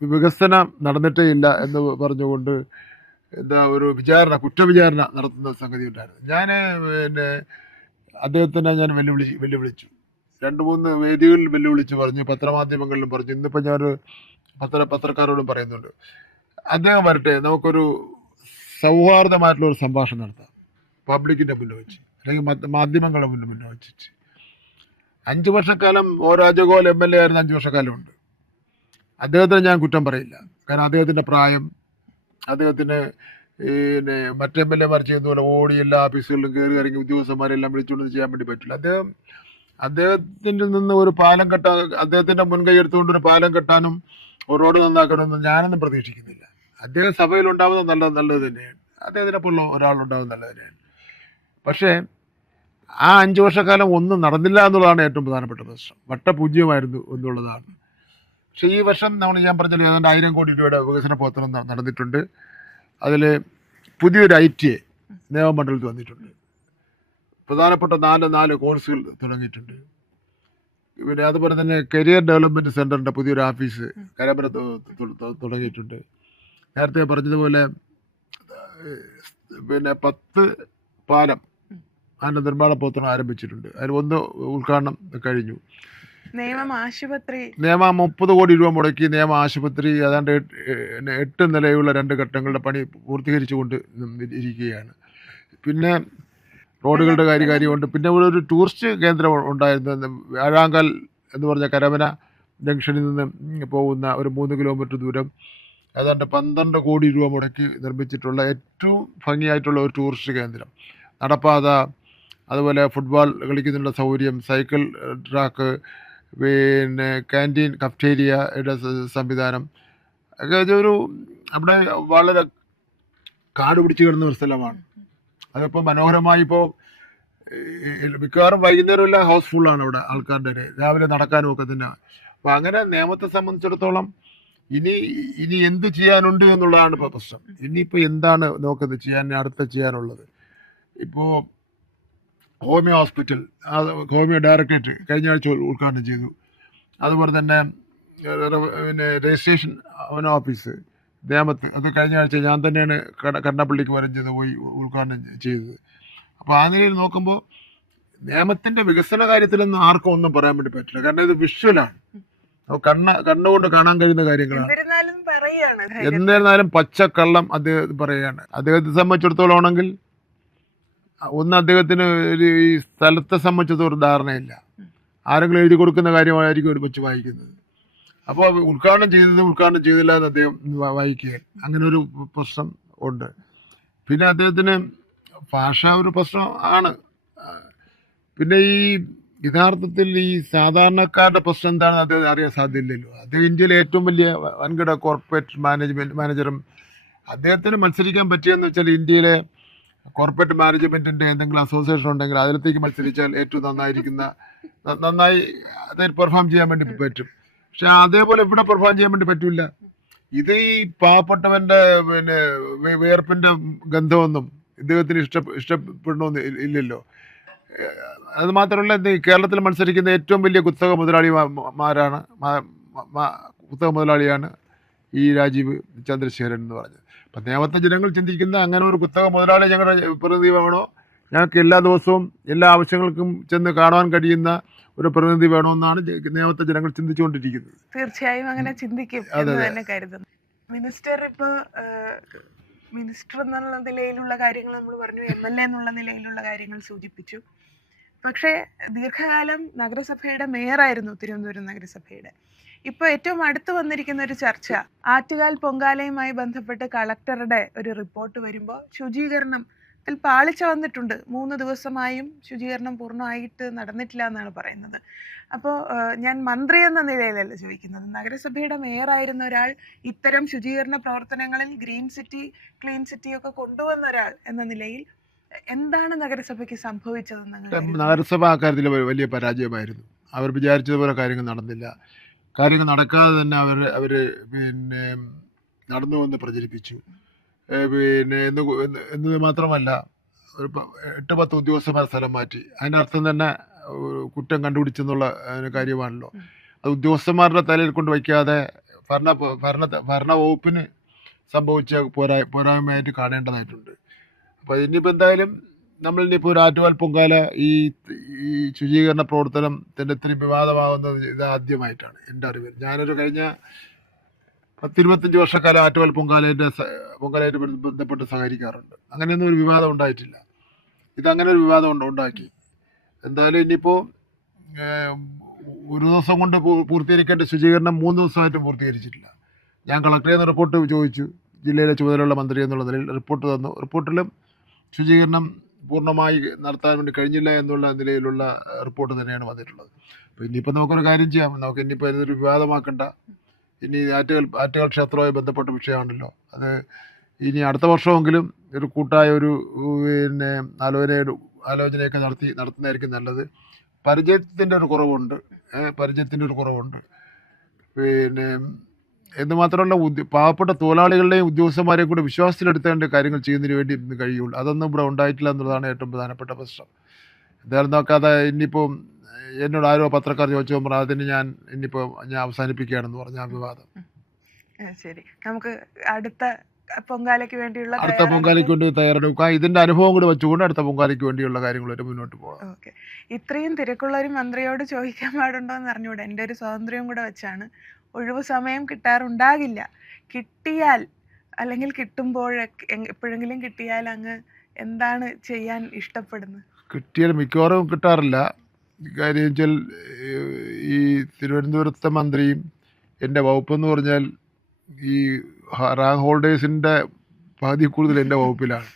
വികസനം നടന്നിട്ടേ ഇല്ല എന്ന് പറഞ്ഞുകൊണ്ട് ഒരു കുറ്റവിചാരണ നടത്തുന്ന സംഗതി ഉണ്ടായിരുന്നു. ഞാൻ അദ്ദേഹത്തിനെ ഞാൻ വെല്ലുവിളിച്ചു. 2-3 വേദികളിൽ വെല്ലുവിളിച്ച് പറഞ്ഞു, പത്രമാധ്യമങ്ങളിലും പറഞ്ഞു. ഇന്നിപ്പോൾ ഞാനൊരു പത്രക്കാരോടും പറയുന്നുണ്ട്, അദ്ദേഹം വരട്ടെ, നമുക്കൊരു സൗഹാർദ്ദമായിട്ടുള്ള ഒരു സംഭാഷണം നടത്താം പബ്ലിക്കിൻ്റെ മുന്നിൽ വെച്ച്, അല്ലെങ്കിൽ മാധ്യമങ്ങളുടെ മുന്നിൽ വെച്ചിട്ട്. 5 വർഷക്കാലം ഒ രാജഗോപാൽ MLA ആയിരുന്ന 5 വർഷക്കാലമുണ്ട്. അദ്ദേഹത്തിന് ഞാൻ കുറ്റം പറയില്ല. കാരണം അദ്ദേഹത്തിൻ്റെ പ്രായം, അദ്ദേഹത്തിന് പിന്നെ മറ്റ് MLA ചെയ്യുന്ന പോലെ ഓടി എല്ലാ ഓഫീസുകളിലും കയറി ഇറങ്ങി ഉദ്യോഗസ്ഥന്മാരെല്ലാം വിളിച്ചുകൊണ്ട് ചെയ്യാൻ വേണ്ടി പറ്റില്ല. അദ്ദേഹത്തിൻ്റെ നിന്ന് ഒരു പാലം കെട്ടാൻ, അദ്ദേഹത്തിൻ്റെ മുൻകൈ എടുത്തുകൊണ്ട് ഒരു പാലം കെട്ടാനും ഒരു റോഡ് നന്നാക്കണമെന്നും ഞാനൊന്നും പ്രതീക്ഷിക്കുന്നില്ല. അദ്ദേഹം സഭയിൽ ഉണ്ടാവുന്നത് നല്ലത് തന്നെയാണ്, അദ്ദേഹത്തിനെ പോലുള്ള ഒരാളുണ്ടാവുന്നത് നല്ലത് തന്നെയാണ്. പക്ഷേ ആ 5 വർഷക്കാലം ഒന്നും നടന്നില്ല എന്നുള്ളതാണ് ഏറ്റവും പ്രധാനപ്പെട്ട പ്രശ്നം. വട്ടപൂജ്യമായിരുന്നു എന്നുള്ളതാണ്. പക്ഷേ ഈ വർഷം ഞാൻ പറഞ്ഞാൽ ഏതാണ്ട് 1000 കോടി രൂപയുടെ വികസന പ്രവർത്തനം നടന്നിട്ടുണ്ട്. അതിൽ പുതിയൊരു ITA നിയമമണ്ഡലത്തിൽ വന്നിട്ടുണ്ട്. പ്രധാനപ്പെട്ട 4 കോഴ്സുകൾ തുടങ്ങിയിട്ടുണ്ട്. പിന്നെ അതുപോലെ തന്നെ കരിയർ ഡെവലപ്മെൻറ്റ് സെൻ്ററിൻ്റെ പുതിയൊരു ഓഫീസ് കരമന തുടങ്ങിയിട്ടുണ്ട്. നേരത്തെ പറഞ്ഞതുപോലെ പിന്നെ 10 പാലം അതിൻ്റെ നിർമ്മാണ പ്രവർത്തനം ആരംഭിച്ചിട്ടുണ്ട്. അതിൽ 1 ഉദ്ഘാടനം കഴിഞ്ഞു. നിയമം 30 കോടി രൂപ മുടക്കി നിയമ ആശുപത്രി ഏതാണ്ട് 8 നിലയുള്ള 2 ഘട്ടങ്ങളുടെ പണി പൂർത്തീകരിച്ചുകൊണ്ട് ഇരിക്കുകയാണ്. പിന്നെ റോഡുകളുടെ കാര്യമുണ്ട്. പിന്നെ ഇവിടെ ഒരു ടൂറിസ്റ്റ് കേന്ദ്രം ഉണ്ടായിരുന്നു. വ്യാഴാങ്കാൽ എന്ന് പറഞ്ഞ കരമന ജംഗ്ഷനിൽ നിന്ന് പോകുന്ന ഒരു 3 കിലോമീറ്റർ ദൂരം ഏതാണ്ട് 12 കോടി രൂപ മുടക്കി നിർമ്മിച്ചിട്ടുള്ള ഏറ്റവും ഭംഗിയായിട്ടുള്ള ഒരു ടൂറിസ്റ്റ് കേന്ദ്രം. നടപ്പാത, അതുപോലെ ഫുട്ബോൾ കളിക്കുന്നതിനുള്ള സൗകര്യം, സൈക്കിൾ ട്രാക്ക്, പിന്നെ ക്യാൻറ്റീൻ, കഫ്റ്റേരിയയുടെ സംവിധാനം ഒക്കെ. ഇതൊരു അവിടെ വളരെ കാട് പിടിച്ച് കിടന്ന ഒരു സ്ഥലമാണ്. അതിപ്പോൾ മനോഹരമായി ഇപ്പോൾ മിക്കവാറും വൈകുന്നേരം എല്ലാം ഹൗസ്ഫുള്ളാണ് അവിടെ ആൾക്കാരുടെ, രാവിലെ നടക്കാനും ഒക്കെ തന്നെ. അപ്പോൾ അങ്ങനെ നിയമത്തെ സംബന്ധിച്ചിടത്തോളം ഇനി എന്ത് ചെയ്യാനുണ്ട് എന്നുള്ളതാണ് ഇപ്പോൾ പ്രശ്നം. ഇനിയിപ്പോൾ എന്താണ് നമുക്കത് ചെയ്യാനുള്ളത്? ഇപ്പോൾ ഹോമിയോ ഹോസ്പിറ്റൽ, ഹോമിയോ ഡയറക്ടറേറ്റ് കഴിഞ്ഞ ആഴ്ച ഉദ്ഘാടനം ചെയ്തു. അതുപോലെ തന്നെ പിന്നെ രജിസ്ട്രേഷൻ ഓഫീസ് നേമത്ത്, അത് കഴിഞ്ഞ ആഴ്ച ഞാൻ തന്നെയാണ് കരുണാപ്പള്ളിക്ക് വരഞ്ഞത് പോയി ഉദ്ഘാടനം ചെയ്തത്. അപ്പോൾ ആ നിലയിൽ നോക്കുമ്പോൾ നിയമത്തിൻ്റെ വികസന കാര്യത്തിലൊന്നും ആർക്കും ഒന്നും പറയാൻ വേണ്ടി പറ്റില്ല. കാരണം ഇത് വിഷ്വലാണ്, കണ്ണുകൊണ്ട് കാണാൻ കഴിയുന്ന കാര്യങ്ങളാണ്. എന്നിരുന്നാലും പച്ചക്കള്ളം അദ്ദേഹം പറയുകയാണ്. അദ്ദേഹത്തെ സംബന്ധിച്ചിടത്തോളം ആണെങ്കിൽ അദ്ദേഹത്തിന് ഈ സ്ഥലത്തെ സംബന്ധിച്ചത് ഒരു ധാരണയില്ല. ആരെങ്കിലും എഴുതി കൊടുക്കുന്ന കാര്യമായിരിക്കും ഒരു വെച്ച് വായിക്കുന്നത്. അപ്പോൾ ഉദ്ഘാടനം ചെയ്തില്ല എന്ന് അദ്ദേഹം വായിക്കുക, അങ്ങനെ ഒരു പ്രശ്നം ഉണ്ട്. പിന്നെ അദ്ദേഹത്തിന് ഭാഷ ഒരു പ്രശ്നം ആണ്. പിന്നെ ഈ യഥാർത്ഥത്തിൽ ഈ സാധാരണക്കാരുടെ പ്രശ്നം എന്താണെന്ന് അദ്ദേഹം അറിയാൻ സാധ്യതയില്ലല്ലോ. അദ്ദേഹം ഇന്ത്യയിലെ ഏറ്റവും വലിയ വൻകിട കോർപ്പറേറ്റ് മാനേജറും. അദ്ദേഹത്തിന് മത്സരിക്കാൻ പറ്റിയെന്ന് വെച്ചാൽ ഇന്ത്യയിലെ കോർപ്പറേറ്റ് മാനേജ്മെൻറ്റിൻ്റെ എന്തെങ്കിലും അസോസിയേഷൻ ഉണ്ടെങ്കിൽ അതിലത്തേക്ക് മത്സരിച്ചാൽ ഏറ്റവും നന്നായി അതിൽ പെർഫോം ചെയ്യാൻ വേണ്ടി പറ്റും. പക്ഷെ അതേപോലെ ഇവിടെ പെർഫോം ചെയ്യാൻ വേണ്ടി പറ്റില്ല. ഇത് ഈ പാവപ്പെട്ടവൻ്റെ പിന്നെ വിയർപ്പിൻ്റെ ഗന്ധമൊന്നും ഇദ്ദേഹത്തിന് ഇഷ്ടപ്പെടണമെന്ന് ഇല്ലല്ലോ. അത് മാത്രമല്ല, കേരളത്തിൽ മത്സരിക്കുന്ന ഏറ്റവും വലിയ കുത്തക മുതലാളിയാണ് ഈ രാജീവ് ചന്ദ്രശേഖരൻ എന്ന് പറഞ്ഞത്. അപ്പം നേമത്തെ ജനങ്ങൾ ചിന്തിക്കുന്ന അങ്ങനെ ഒരു കുത്തക മുതലാളി ഞങ്ങളുടെ പ്രതിനിധി വേണോ, ഞങ്ങൾക്ക് എല്ലാ ദിവസവും എല്ലാ ആവശ്യങ്ങൾക്കും ചെന്ന് കാണാൻ കഴിയുന്ന ഒരു പ്രതിനിധി വേണമെന്നാണ് നേമത്തെ ജനങ്ങൾ ചിന്തിച്ചുകൊണ്ടിരിക്കുന്നത്. തീർച്ചയായും അങ്ങനെ ചിന്തിക്കും എന്ന് തന്നെ കരുതുന്നു. മിനിസ്റ്റർ എന്നുള്ള നിലയിലുള്ള കാര്യങ്ങൾ നമ്മൾ പറഞ്ഞു, MLA എന്നുള്ള നിലയിലുള്ള കാര്യങ്ങൾ സൂചിപ്പിച്ചു. പക്ഷേ ദീർഘകാലം നഗരസഭയുടെ മേയറായിരുന്നു തിരുവനന്തപുരം നഗരസഭയുടെ. ഇപ്പോൾ ഏറ്റവും അടുത്ത് വന്നിരിക്കുന്ന ഒരു ചർച്ച, ആറ്റുകാൽ പൊങ്കാലയുമായി ബന്ധപ്പെട്ട് കളക്ടറുടെ ഒരു റിപ്പോർട്ട് വരുമ്പോൾ ശുചീകരണത്തിൽ പാളിച്ച വന്നിട്ടുണ്ട്. 3 ദിവസമായും ശുചീകരണം പൂർണ്ണമായിട്ട് നടന്നിട്ടില്ല എന്നാണ് പറയുന്നത്. അപ്പോൾ ഞാൻ മന്ത്രി എന്ന നിലയിലല്ല ചോദിക്കുന്നത്, നഗരസഭയുടെ മേയറായിരുന്ന ഒരാൾ ഇത്തരം ശുചീകരണ പ്രവർത്തനങ്ങളിൽ ഗ്രീൻ സിറ്റി, ക്ലീൻ സിറ്റി ഒക്കെ കൊണ്ടുവന്ന ഒരാൾ എന്ന നിലയിൽ എന്താണ് നഗരസഭയ്ക്ക് സംഭവിച്ചതെന്ന്? നഗരസഭ ആ കാര്യത്തിൽ വലിയ പരാജയമായിരുന്നു. അവർ വിചാരിച്ചതുപോലെ കാര്യങ്ങൾ നടന്നില്ല. കാര്യങ്ങൾ നടക്കാതെ തന്നെ അവർ പിന്നെ നടന്നുവെന്ന് പ്രചരിപ്പിച്ചു. പിന്നെ എന്നത് മാത്രമല്ല, ഒരു 8-10 ഉദ്യോഗസ്ഥന്മാർ സ്ഥലം മാറ്റി. അതിൻ്റെ അർത്ഥം തന്നെ കുറ്റം കണ്ടുപിടിച്ചെന്നുള്ള കാര്യമാണല്ലോ. അത് ഉദ്യോഗസ്ഥന്മാരുടെ തലയിൽ കൊണ്ട് വയ്ക്കാതെ ഭരണ വകുപ്പിന് സംഭവിച്ച പോരായ്മയായിട്ട് കാണേണ്ടതായിട്ടുണ്ട്. അപ്പോൾ ഇനിയിപ്പോൾ എന്തായാലും നമ്മളിനിപ്പോൾ ഒരു ആറ്റുകാൽ പൊങ്കാല ഈ ശുചീകരണ പ്രവർത്തനത്തിൻ്റെ ഇത്തിരി വിവാദമാകുന്നത് ഇതാദ്യമായിട്ടാണ് എൻ്റെ അറിവിൽ. ഞാനൊരു കഴിഞ്ഞ 10-25 വർഷക്കാലം ആറ്റുകാൽ പൊങ്കാലയായിട്ട് ബന്ധപ്പെട്ട് സഹകരിക്കാറുണ്ട്. അങ്ങനെയൊന്നും ഒരു വിവാദം ഉണ്ടായിട്ടില്ല. ഇതങ്ങനെ ഒരു വിവാദം ഉണ്ടാക്കി. എന്തായാലും ഇനിയിപ്പോൾ ഒരു ദിവസം കൊണ്ട് പൂർത്തീകരിക്കേണ്ട ശുചീകരണം 3 ദിവസമായിട്ട് പൂർത്തീകരിച്ചിട്ടില്ല. ഞാൻ കളക്ടറിൽ നിന്ന് റിപ്പോർട്ട് ചോദിച്ചു, ജില്ലയിലെ ചുമതലയുള്ള മന്ത്രി എന്നുള്ള നിലയിൽ റിപ്പോർട്ട് തന്നു. റിപ്പോർട്ടിലും ശുചീകരണം പൂർണ്ണമായി നടത്താൻ വേണ്ടി കഴിഞ്ഞില്ല എന്നുള്ള നിലയിലുള്ള റിപ്പോർട്ട് തന്നെയാണ് വന്നിട്ടുള്ളത്. അപ്പോൾ ഇനിയിപ്പോൾ നമുക്കൊരു കാര്യം ചെയ്യാം, നമുക്ക് ഇനിയിപ്പോൾ ഇതൊരു വിവാദമാക്കണ്ട. ഇനി ആറ്റുകാൽ ക്ഷേത്രവുമായി ബന്ധപ്പെട്ട വിഷയമാണല്ലോ, അത് ഇനി അടുത്ത വർഷമെങ്കിലും ഒരു കൂട്ടായ ഒരു പിന്നെ ആലോചനയൊക്കെ നടത്തുന്നതായിരിക്കും നല്ലത്. പരിചയത്തിൻ്റെ ഒരു കുറവുണ്ട്. പിന്നെ എന്ന് മാത്രമല്ല, പാവപ്പെട്ട തൊഴിലാളികളുടെയും ഉദ്യോഗസ്ഥന്മാരെയും കൂടെ വിശ്വാസത്തിലെടുത്തേണ്ട കാര്യങ്ങൾ ചെയ്യുന്നതിന് വേണ്ടി ഇന്ന് കഴിയുള്ളൂ. അതൊന്നും ഇവിടെ ഉണ്ടായിട്ടില്ല എന്നുള്ളതാണ് ഏറ്റവും പ്രധാനപ്പെട്ട പ്രശ്നം. എന്തായാലും നോക്കാതെ ഇനിയിപ്പോൾ എന്നോട് ആരോ പത്രക്കാർ ചോദിച്ചു പറഞ്ഞാൽ അതിന് ഞാൻ അവസാനിപ്പിക്കുകയാണെന്ന് പറഞ്ഞ ആ വിവാദം. ശരി, നമുക്ക് അടുത്ത പൊങ്കാലയ്ക്ക് വേണ്ടിയുള്ള തയ്യാറെടുക്കുക. ഇതിന്റെ അനുഭവം കൂടി വെച്ചുകൊണ്ട് അടുത്ത പൊങ്കാലയ്ക്ക് വേണ്ടിയുള്ള കാര്യങ്ങളായിട്ട് മുന്നോട്ട് പോകാം. ഓക്കെ, ഇത്രയും തിരക്കുള്ള ഒരു മന്ത്രിയോട് ചോദിക്കാൻ പാടുണ്ടോ എന്ന് അറിഞ്ഞൂടെ. എൻ്റെ ഒരു സ്വാതന്ത്ര്യം കൂടെ വെച്ചാണ്. ഒഴിവ് സമയം കിട്ടാറുണ്ടാകില്ല. കിട്ടിയാൽ അല്ലെങ്കിൽ കിട്ടുമ്പോഴൊക്കെ എപ്പോഴെങ്കിലും കിട്ടിയാൽ അങ്ങ് എന്താണ് ചെയ്യാൻ ഇഷ്ടപ്പെടുന്നത്? കിട്ടിയാൽ മിക്കവാറും കിട്ടാറില്ല. കാര്യം വെച്ചാൽ ഈ തിരുവനന്തപുരത്തെ മന്ത്രിയും എൻ്റെ വകുപ്പെന്ന് പറഞ്ഞാൽ ഈ റാങ്ക് ഹോൾഡേഴ്സിൻ്റെ പകുതി കൂടുതൽ എൻ്റെ വകുപ്പിലാണ്.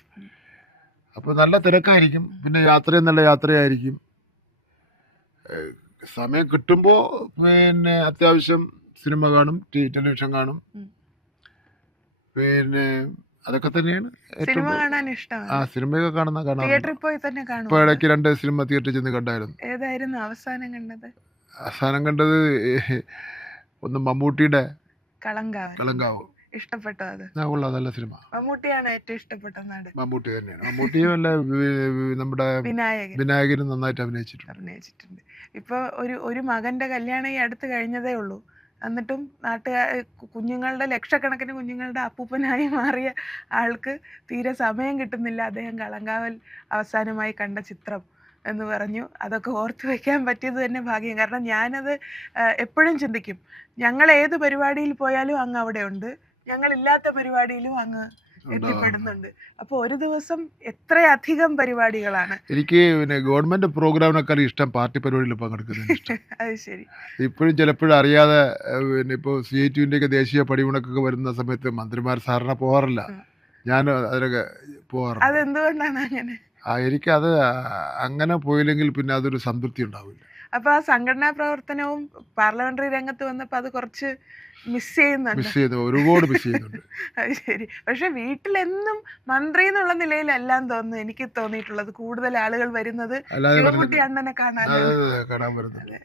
അപ്പോൾ നല്ല തിരക്കായിരിക്കും. പിന്നെ യാത്രയും നല്ല യാത്രയായിരിക്കും. സമയം കിട്ടുമ്പോൾ പിന്നെ അത്യാവശ്യം സിനിമ കാണും, ടെലിവിഷൻ കാണും. പിന്നെ അതൊക്കെ തന്നെയാണ് സിനിമ കാണാൻ ഇഷ്ടമാണ്. സിനിമയൊക്കെ കാണാറുണ്ട്. തിയേറ്ററിൽ പോയി തന്നെ കാണും. ഇപ്പോൾ ഇടയ്ക്ക് 2 സിനിമ തിയേറ്ററിൽ ചെന്ന് കണ്ടായിരുന്നു. ഏതായിരുന്നു അവസാനം കണ്ടത്? അവസാനം കണ്ടത് ഒന്ന് മമ്മൂട്ടിയുടെ കളങ്കാവ്. ഇഷ്ടപ്പെട്ടോ അത്? കൊള്ളാം, നല്ല സിനിമ. മമ്മൂട്ടിയാണ് ഏറ്റവും ഇഷ്ടപ്പെട്ട നടൻ. മമ്മൂട്ടി തന്നെയാണ്. മമ്മൂട്ടിയും അല്ല, നമ്മുടെ വിനായകനും നന്നായിട്ട് അഭിനയിച്ചിട്ടുണ്ട്. ഇപ്പൊ ഒരു മകന്റെ കല്യാണം ഈ അടുത്ത് കഴിഞ്ഞതേ ഉള്ളൂ. എന്നിട്ടും കുഞ്ഞുങ്ങളുടെ ലക്ഷക്കണക്കിന് കുഞ്ഞുങ്ങളുടെ അപ്പൂപ്പനായി മാറിയ ആൾക്ക് തീരെ സമയം കിട്ടുന്നില്ല. അദ്ദേഹം കളങ്കാവൽ അവസാനമായി കണ്ട ചിത്രം എന്ന് പറഞ്ഞു. അതൊക്കെ ഓർത്ത് വയ്ക്കാൻ പറ്റിയത് തന്നെ ഭാഗ്യം. കാരണം ഞാനത് എപ്പോഴും ചിന്തിക്കും, ഞങ്ങൾ ഏത് പരിപാടിയിൽ പോയാലും അങ്ങ് അവിടെ ഉണ്ട്, ഞങ്ങളില്ലാത്ത പരിപാടിയിലും അങ്ങ് എത്തിപ്പെടുന്നുണ്ട്. അപ്പോൾ ഒരു ദിവസം എത്രയധികം പരിപാടികളാണ്. എനിക്ക് പിന്നെ ഗവൺമെന്റ് പ്രോഗ്രാമിനേക്കാൾ ഇഷ്ടം പാർട്ടി പരിപാടിയിൽ പങ്കെടുക്കുന്നത് ഇഷ്ടം. അത് ശരി. ഇപ്പോഴും ചിലപ്പോഴും അറിയാതെ പിന്നെ ഇപ്പോൾ CITUവിൻ്റെ ഒക്കെ ദേശീയ പടിമുണക്കൊക്കെ വരുന്ന സമയത്ത് മന്ത്രിമാർ സാറിന് പോകാറില്ല, ഞാൻ അതിലൊക്കെ പോകാറുണ്ട്. അതെന്തുകൊണ്ടാണ് അങ്ങനെ? എനിക്കത് അങ്ങനെ പോയില്ലെങ്കിൽ പിന്നെ അതൊരു സംതൃപ്തി ഉണ്ടാവില്ല. അപ്പോൾ ആ സംഘടനാ പ്രവർത്തനവും പാർലമെന്ററി രംഗത്ത് വന്നപ്പോൾ അത് കുറച്ച് മിസ് ചെയ്യുന്നുണ്ട്. ഒരുപാട് മിസ് ചെയ്യുന്നുണ്ട്. അത് ശരി. പക്ഷെ വീട്ടിലെന്നും മന്ത്രി എന്നുള്ള നിലയിലെല്ലാം തോന്നുന്നു എനിക്ക് തോന്നിയിട്ടുള്ളത് കൂടുതൽ ആളുകൾ വരുന്നത് ശിവൻകുട്ടി അണ്ണനെ കാണാൻ വരുന്നത്.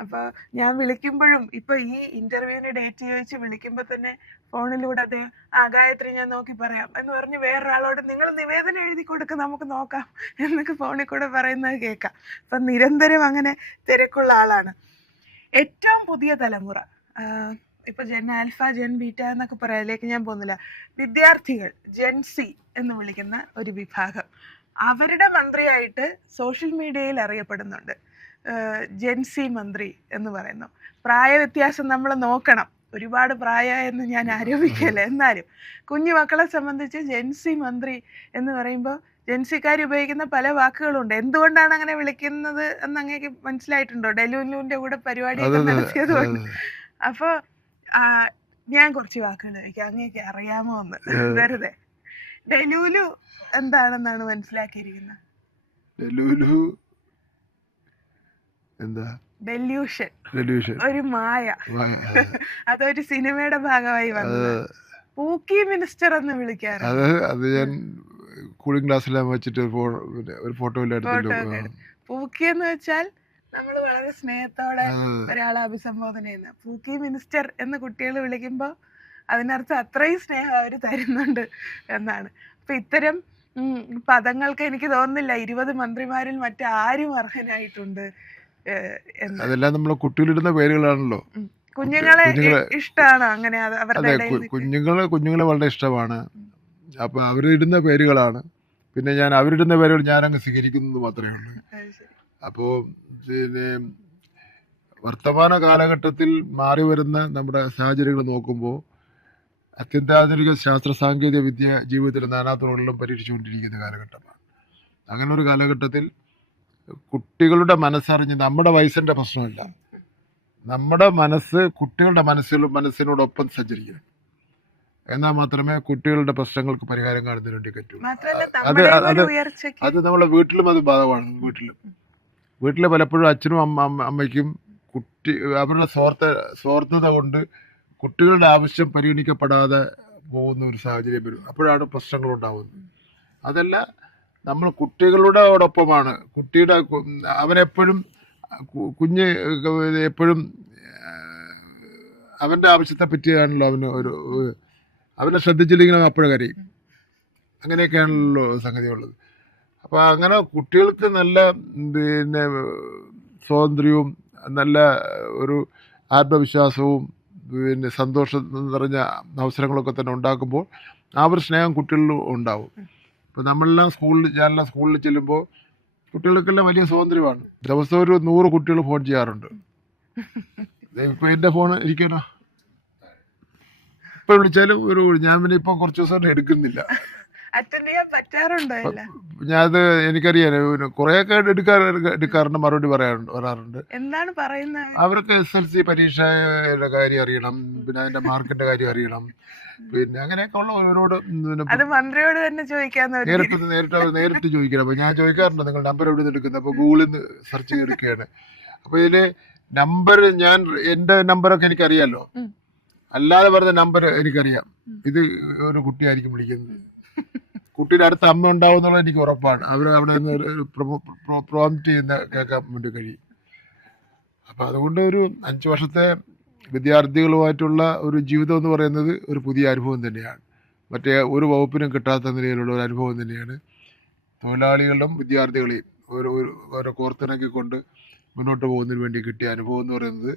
അപ്പോൾ ഞാൻ വിളിക്കുമ്പോഴും ഇപ്പൊ ഈ ഇന്റർവ്യൂവിന് ഡേറ്റ് ചോദിച്ച് വിളിക്കുമ്പോൾ തന്നെ ഫോണിലൂടെ അദ്ദേഹം ഗായത്രി ഞാൻ നോക്കി പറയാം എന്ന് പറഞ്ഞ് വേറൊരാളോട് നിങ്ങൾ നിവേദനം എഴുതി കൊടുക്കുക നമുക്ക് നോക്കാം എന്നൊക്കെ ഫോണിൽ കൂടെ പറയുന്നത് കേൾക്കാം. അപ്പം നിരന്തരം അങ്ങനെ തിരക്കുള്ള ആളാണ്. ഏറ്റവും പുതിയ തലമുറ, ഇപ്പൊ ജെൻ ആൽഫ, ജെൻ ബീറ്റ എന്നൊക്കെ പറയാതിലേക്ക് ഞാൻ പോകുന്നില്ല, വിദ്യാർത്ഥികൾ ജെൻസി എന്ന് വിളിക്കുന്ന ഒരു വിഭാഗം, അവരുടെ മന്ത്രിയായിട്ട് സോഷ്യൽ മീഡിയയിൽ അറിയപ്പെടുന്നുണ്ട്. ജെൻസി മന്ത്രി എന്ന് പറയുന്നു. പ്രായവ്യത്യാസം നമ്മൾ നോക്കണം, ഒരുപാട് പ്രായമായെന്ന് ഞാൻ ആരോപിക്കല്ല, എന്നാലും കുഞ്ഞു മക്കളെ സംബന്ധിച്ച് ജെൻസി മന്ത്രി എന്ന് പറയുമ്പോൾ ജെൻസിക്കാർ ഉപയോഗിക്കുന്ന പല വാക്കുകളുണ്ട്. എന്തുകൊണ്ടാണ് അങ്ങനെ വിളിക്കുന്നത് എന്ന് അങ്ങേക്ക് മനസ്സിലായിട്ടുണ്ടോ? ഡെലുലുവിന്റെ കൂടെ പരിപാടിയൊക്കെ നടത്തിയത് കൊണ്ട്. അപ്പോൾ ഞാൻ കുറച്ച് വാക്കുകൾ ചോദിക്കാം, അങ്ങേക്ക് അറിയാമോ എന്ന് വെറുതെ. ഡെലുലു എന്താണെന്നാണ് മനസ്സിലാക്കിയിരിക്കുന്നത്? ഡെല്യൂഷൻ, ഒരു മായ. അതൊരു സിനിമയുടെ ഭാഗമായി വന്നത്. പൂക്കി മിനിസ്റ്റർ എന്ന് വിളിക്കാറ്. അത് ഞാൻ കൂളിംഗ് ഗ്ലാസ്സിലാണ് വെച്ചിട്ട് ഒരു ഫോട്ടോ. പൂക്കി എന്ന് വെച്ചാൽ നമ്മൾ വളരെ സ്നേഹത്തോടെ ഒരാളെ അഭിസംബോധന ചെയ്യുന്ന. പൂക്കി മിനിസ്റ്റർ എന്ന് കുട്ടികൾ വിളിക്കുമ്പോൾ അതിനർത്ഥം അത്രയും സ്നേഹം അവർ തരുന്നുണ്ട് എന്നാണ്. അപ്പൊ ഇത്തരം പദങ്ങൾക്ക് എനിക്ക് തോന്നുന്നില്ല 20 മന്ത്രിമാരിൽ മറ്റാരും അർഹനായിട്ടുണ്ട്. അതെല്ലാം നമ്മളെ കുട്ടികളിടുന്ന പേരുകളാണല്ലോ. കുഞ്ഞുങ്ങളെ ഇഷ്ടമാണ് അങ്ങനെ? കുഞ്ഞുങ്ങളെ വളരെ ഇഷ്ടമാണ്. അപ്പൊ അവരിടുന്ന പേരുകളാണ്. പിന്നെ ഞാൻ അവരിടുന്ന പേരുകൾ ഞാനങ്ങ് സ്വീകരിക്കുന്നത് മാത്രമേ ഉള്ളൂ. അപ്പോൾ പിന്നെ വർത്തമാന കാലഘട്ടത്തിൽ മാറി വരുന്ന നമ്മുടെ സാഹചര്യങ്ങൾ നോക്കുമ്പോൾ അത്യന്താധുനിക ശാസ്ത്ര സാങ്കേതിക വിദ്യ ജീവിതത്തിൽ നാനാതുറകളിലും പരീക്ഷിച്ചുകൊണ്ടിരിക്കുന്ന കാലഘട്ടമാണ്. അങ്ങനെ ഒരു കാലഘട്ടത്തിൽ കുട്ടികളുടെ മനസ്സറിഞ്ഞ് നമ്മുടെ വയസ്സിൻ്റെ പ്രശ്നമില്ല, നമ്മുടെ മനസ്സ് കുട്ടികളുടെ മനസ്സിനോടൊപ്പം സഞ്ചരിക്കണം. എന്നാൽ മാത്രമേ കുട്ടികളുടെ പ്രശ്നങ്ങൾക്ക് പരിഹാരം കാണുന്നതിന് വേണ്ടി പറ്റൂ. അത് അത് അത് നമ്മളെ വീട്ടിലും അത് ബാധകമാണ്. വീട്ടിൽ പലപ്പോഴും അച്ഛനും അമ്മയ്ക്കും അവരുടെ സ്വാർത്ഥത കൊണ്ട് കുട്ടികളുടെ ആവശ്യം പരിഗണിക്കപ്പെടാതെ പോകുന്ന ഒരു സാഹചര്യം വരും. അപ്പോഴാണ് പ്രശ്നങ്ങൾ ഉണ്ടാകുന്നത്. അതല്ല, നമ്മൾ കുട്ടികളോടൊപ്പമാണ്. അവനെപ്പോഴും കുഞ്ഞ് എപ്പോഴും അവൻ്റെ ആവശ്യത്തെ പറ്റിയാണല്ലോ അവനെ ശ്രദ്ധിച്ചില്ലെങ്കിൽ അവൻ അപ്പോഴും കരയും. അങ്ങനെയൊക്കെയാണല്ലോ സംഗതി ഉള്ളത്. അപ്പോൾ അങ്ങനെ കുട്ടികൾക്ക് നല്ല സ്വാതന്ത്ര്യവും നല്ല ഒരു ആത്മവിശ്വാസവും സന്തോഷം നിറഞ്ഞ അവസരങ്ങളൊക്കെ തന്നെ ഉണ്ടാക്കുമ്പോൾ ആ ഒരു സ്നേഹം കുട്ടികളിൽ ഉണ്ടാവും. ഇപ്പോൾ ഞാനെല്ലാം സ്കൂളിൽ ചെല്ലുമ്പോൾ കുട്ടികൾക്കെല്ലാം വലിയ സ്വാതന്ത്ര്യമാണ്. ദിവസം ഒരു 100 കുട്ടികൾ ഫോൺ ചെയ്യാറുണ്ട്. ഇപ്പോൾ എൻ്റെ ഫോൺ ഇരിക്കണോ, ഇപ്പോൾ വിളിച്ചാലും ഞാൻ പിന്നെ ഇപ്പം കുറച്ച് ദിവസം എടുക്കുന്നില്ല. ഞാനത് എനിക്കറിയാം, കുറേയൊക്കെ എടുക്കാറുണ്ട്, മറുപടി വരാറുണ്ട്. എന്താണ് പറയുന്നത്? അവർക്ക് SLC പരീക്ഷയുടെ കാര്യം അറിയണം, പിന്നെ അതിന്റെ മാർക്കിന്റെ കാര്യം അറിയണം, പിന്നെ അങ്ങനെയൊക്കെ ഉള്ള ഓരോട് മന്ത്രിയോട് തന്നെ നേരിട്ട് ചോദിക്കണം. അപ്പൊ ഞാൻ ചോദിക്കാറുണ്ട്, നിങ്ങൾ നമ്പർ എവിടെ നിന്ന് എടുക്കുന്നത്? അപ്പൊ ഗൂഗിളിൽ നിന്ന് സെർച്ച് ചെയ്തെടുക്കുകയാണ്. അപ്പൊ ഇതില് നമ്പർ എന്റെ നമ്പറൊക്കെ എനിക്കറിയാലോ, അല്ലാതെ പറഞ്ഞ നമ്പർ എനിക്കറിയാം. ഇത് ഒരു കുട്ടിയായിരിക്കും വിളിക്കുന്നത്. കുട്ടിയുടെ അടുത്ത് അമ്മ ഉണ്ടാവും എന്നുള്ളത് എനിക്ക് ഉറപ്പാണ്. അവിടെ നിന്ന് പ്രോംപ്റ്റ് ചെയ്യുന്ന കേൾക്കാൻ വേണ്ടി കഴിയും. അപ്പം അതുകൊണ്ട് ഒരു 5 വർഷത്തെ വിദ്യാർത്ഥികളുമായിട്ടുള്ള ഒരു ജീവിതം എന്ന് പറയുന്നത് ഒരു പുതിയ അനുഭവം തന്നെയാണ്. മറ്റേ ഒരു വകുപ്പിനും കിട്ടാത്ത നിലയിലുള്ള ഒരു അനുഭവം തന്നെയാണ്. തൊഴിലാളികളും വിദ്യാർത്ഥികളെയും ഓരോ കോർത്തിണക്കിക്കൊണ്ട് മുന്നോട്ട് പോകുന്നതിന് വേണ്ടി കിട്ടിയ അനുഭവം എന്ന് പറയുന്നത്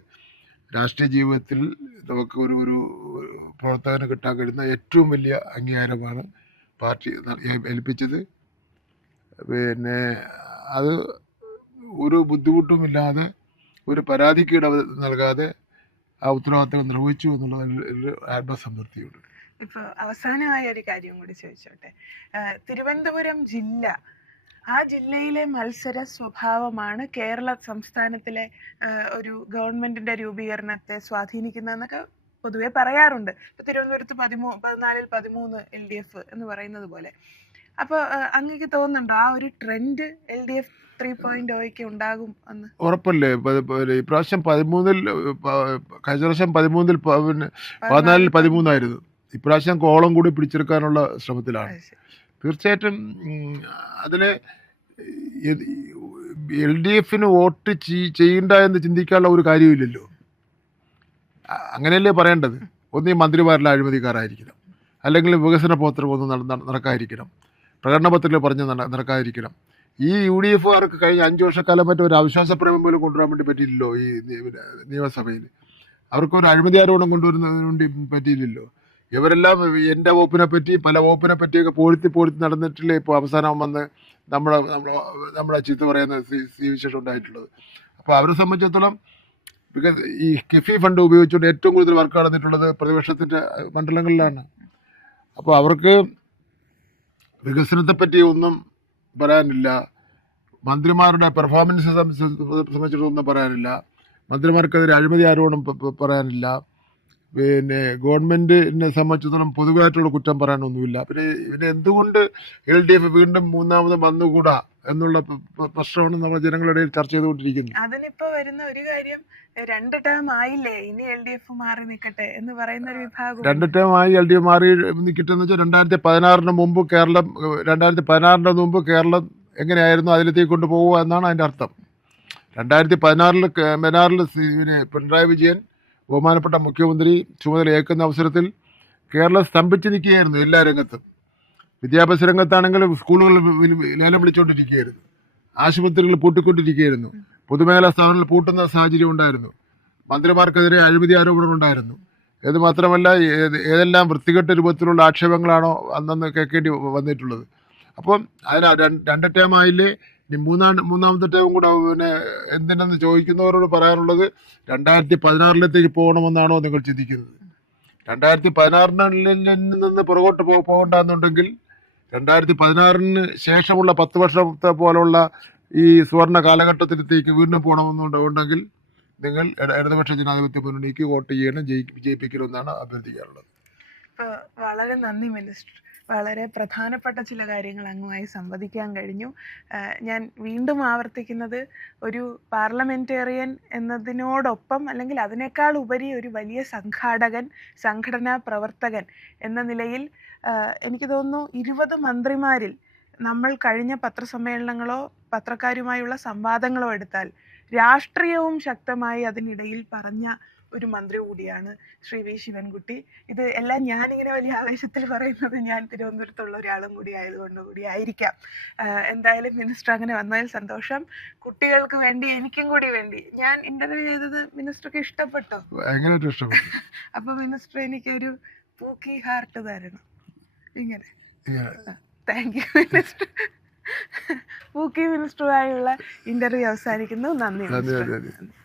രാഷ്ട്രീയ ജീവിതത്തിൽ നമുക്ക് ഒരു പ്രവർത്തകന് കിട്ടാൻ കഴിയുന്ന ഏറ്റവും വലിയ അംഗീകാരമാണ് പാർട്ടി ഏൽപ്പിച്ചത്. പിന്നെ അത് ഒരു ബുദ്ധിമുട്ടുമില്ലാതെ, ഒരു പരാതിക്ക് ഇട നൽകാതെ ആ ഉത്തരവാദിത്തം നിർവഹിച്ചു എന്നുള്ളതിൽ ആത്മസംതൃപ്തിയുണ്ട്. ഇപ്പോൾ അവസാനമായ ഒരു കാര്യം കൂടി ചോദിച്ചോട്ടെ. തിരുവനന്തപുരം ജില്ല, ആ ജില്ലയിലെ മത്സര സ്വഭാവമാണ് കേരള സംസ്ഥാനത്തിലെ ഒരു ഗവൺമെന്റിന്റെ രൂപീകരണത്തെ സ്വാധീനിക്കുന്നതെന്നൊക്കെ പൊതുവെ പറയാറുണ്ട്. ഇപ്പൊ തിരുവനന്തപുരത്ത് 14-ൽ 13 LDF എന്ന് പറയുന്നത് പോലെ. അപ്പൊ അങ്ങക്ക് തോന്നുന്നുണ്ടോ ആ ഒരു ട്രെൻഡ് LDF 3.0 ഉണ്ടാകും എന്ന്? ഉറപ്പല്ലേ? ഇപ്രാവശ്യം 13-ൽ, കഴിഞ്ഞ വർഷം 13-ൽ 14-ൽ 13 ഇപ്രാവശ്യം കോളം കൂടി പിടിച്ചെടുക്കാനുള്ള ശ്രമത്തിലാണ്. തീർച്ചയായിട്ടും അതിന് LDFന് വോട്ട് ചെയ്യണ്ട എന്ന് ചിന്തിക്കാനുള്ള ഒരു കാര്യമില്ലല്ലോ. അങ്ങനെയല്ലേ പറയേണ്ടത്? ഒന്നീ മന്ത്രിമാരിലെ അഴിമതിക്കാരായിരിക്കണം, അല്ലെങ്കിൽ വികസന പ്രവർത്തനമൊന്നും നടക്കാതിരിക്കണം, പ്രകടന പത്രികയിൽ പറഞ്ഞ് നടക്കാതിരിക്കണം. ഈ UDFകാർക്ക് കഴിഞ്ഞ 5 വർഷക്കാലം മറ്റേ ഒരു അവിശ്വാസ പ്രമേയം പോലും കൊണ്ടുവരാൻ വേണ്ടി പറ്റിയില്ലല്ലോ. ഈ നിയമസഭയിൽ അവർക്കൊരു അഴിമതി ആരോപണം കൊണ്ടുവരുന്നതിന് വേണ്ടി പറ്റിയില്ലല്ലോ. ഇവരെല്ലാം എൻ്റെ വകുപ്പിനെ പറ്റി, പല വകുപ്പിനെ പറ്റിയൊക്കെ പോഴ്ത്തി നടന്നിട്ടില്ലേ ഇപ്പോൾ അവസാനം വന്ന് നമ്മളെ ചീത്ത പറയുന്ന വിശേഷം ഉണ്ടായിട്ടുള്ളത്. അപ്പോൾ അവരെ സംബന്ധിച്ചിടത്തോളം ഈ കിഫി ഫണ്ട് ഉപയോഗിച്ചുകൊണ്ട് ഏറ്റവും കൂടുതൽ വർക്ക് നടന്നിട്ടുള്ളത് പ്രതിപക്ഷത്തിൻ്റെ മണ്ഡലങ്ങളിലാണ്. അപ്പോൾ അവർക്ക് വികസനത്തെപ്പറ്റി ഒന്നും പറയാനില്ല, മന്ത്രിമാരുടെ പെർഫോമൻസ് സംബന്ധിച്ചിടത്തൊന്നും പറയാനില്ല, മന്ത്രിമാർക്കെതിരെ അഴിമതി ആരോപണം പറയാനില്ല, പിന്നെ ഗവൺമെൻറ്റിനെ സംബന്ധിച്ചിടത്തോളം പൊതുവായിട്ടുള്ള കുറ്റം പറയാനൊന്നുമില്ല. പിന്നെ എന്തുകൊണ്ട് LDF വീണ്ടും മൂന്നാമത് വന്നുകൂടാ എന്നുള്ള പ്രശ്നമാണ് നമ്മൾ ജനങ്ങളുടെ ഇടയിൽ ചർച്ച ചെയ്തുകൊണ്ടിരിക്കുന്നത്. അതിനിപ്പോ വരുന്ന ഒരു കാര്യം, 2 ടേം ആയില്ലേ, ഇനി LDF മാറി നിൽക്കട്ടെ എന്ന് പറയുന്ന ഒരു വിഭാഗം. 2 ടേം ആയി LDF മാറി നിൽക്കട്ടെ എന്ന് വെച്ചാൽ 2016 മുമ്പ് കേരളം എങ്ങനെയായിരുന്നു അതിലേക്ക് കൊണ്ടുപോകുക എന്നാണ് അതിൻ്റെ അർത്ഥം. 2016 പിണറായി വിജയൻ ബഹുമാനപ്പെട്ട മുഖ്യമന്ത്രി ചുമതല ഏൽക്കുന്ന അവസരത്തിൽ കേരളം സ്തംഭിച്ച് നിൽക്കുകയായിരുന്നു എല്ലാ രംഗത്തും. വിദ്യാഭ്യാസ രംഗത്താണെങ്കിലും സ്കൂളുകൾ ലേലം വിളിച്ചുകൊണ്ടിരിക്കുകയായിരുന്നു, ആശുപത്രികൾ പൂട്ടിക്കൊണ്ടിരിക്കുകയായിരുന്നു, പൊതുമേഖലാ സ്ഥാപനങ്ങൾ പൂട്ടുന്ന സാഹചര്യം ഉണ്ടായിരുന്നു, മന്ത്രിമാർക്കെതിരെ അഴിമതി ആരോപണങ്ങൾ ഉണ്ടായിരുന്നു. ഇത് മാത്രമല്ല, ഏതെല്ലാം വൃത്തികെട്ട രൂപത്തിലുള്ള ആക്ഷേപങ്ങളാണോ അന്നന്ന് കേൾക്കേണ്ടി വന്നിട്ടുള്ളത്. അപ്പം അതിന് 2 ടേം ആയില്ലേ, ഇനി മൂന്നാമത്തെ ടേം കൂടെ പിന്നെ എന്തിനെന്ന് ചോദിക്കുന്നവരോട് പറയാനുള്ളത്, 2016 പോകണമെന്നാണോ നിങ്ങൾ ചിന്തിക്കുന്നത്? 2016 നിന്ന് പുറകോട്ട് പോകണ്ടെന്നുണ്ടെങ്കിൽ 2016 ശേഷമുള്ള 10 വർഷത്തെ പോലുള്ള ഈ സുവർണ കാലഘട്ടത്തിലേക്ക് വീണ്ടും പോകണമെന്നുണ്ടെങ്കിൽ നിങ്ങൾ ഇടതുപക്ഷ ജനാധിപത്യ മുന്നണിക്ക് വോട്ട് ചെയ്യണം, വിജയിപ്പിക്കണമെന്നാണ് അഭ്യർത്ഥിക്കാറുള്ളത്. വളരെ നന്ദി മിനിസ്റ്റർ. വളരെ പ്രധാനപ്പെട്ട ചില കാര്യങ്ങൾ അങ്ങുമായി സംവദിക്കാൻ കഴിഞ്ഞു. ഞാൻ വീണ്ടും ആവർത്തിക്കുന്നത്, ഒരു പാർലമെൻറ്റേറിയൻ എന്നതിനോടൊപ്പം അല്ലെങ്കിൽ അതിനേക്കാൾ ഉപരി ഒരു വലിയ സംഘാടകൻ, സംഘടനാ പ്രവർത്തകൻ എന്ന നിലയിൽ എനിക്ക് തോന്നുന്നു 20 മന്ത്രിമാരിൽ നമ്മൾ കഴിഞ്ഞ പത്രസമ്മേളനങ്ങളോ പത്രക്കാരുമായുള്ള സംവാദങ്ങളോ എടുത്താൽ രാഷ്ട്രീയവും ശക്തമായി അതിനിടയിൽ പറഞ്ഞ ഒരു മന്ത്രി കൂടിയാണ് ശ്രീ വി ശിവൻകുട്ടി. ഇത് എല്ലാം ഞാനിങ്ങനെ വലിയ ആവേശത്തിൽ പറയുന്നത് ഞാൻ തിരുവനന്തപുരത്തുള്ള ഒരാളും കൂടി ആയതുകൊണ്ട് കൂടി ആയിരിക്കാം. എന്തായാലും മിനിസ്റ്റർ അങ്ങനെ വന്നതിൽ സന്തോഷം. കുട്ടികൾക്ക് വേണ്ടി, എനിക്കും കൂടി വേണ്ടി, ഞാൻ ഇന്റർവ്യൂ ചെയ്തത് മിനിസ്റ്റർക്ക് ഇഷ്ടപ്പെട്ടു. അപ്പൊ മിനിസ്റ്റർ എനിക്കൊരു പൂക്കി ഹാർട്ട് തരണം. ഇങ്ങനെ താങ്ക് യു മിനിസ്റ്റർ. പൂക്കി മിനിസ്റ്ററുമായുള്ള ഇന്റർവ്യൂ അവസാനിക്കുന്നു. നന്ദി മിനിസ്റ്റർ.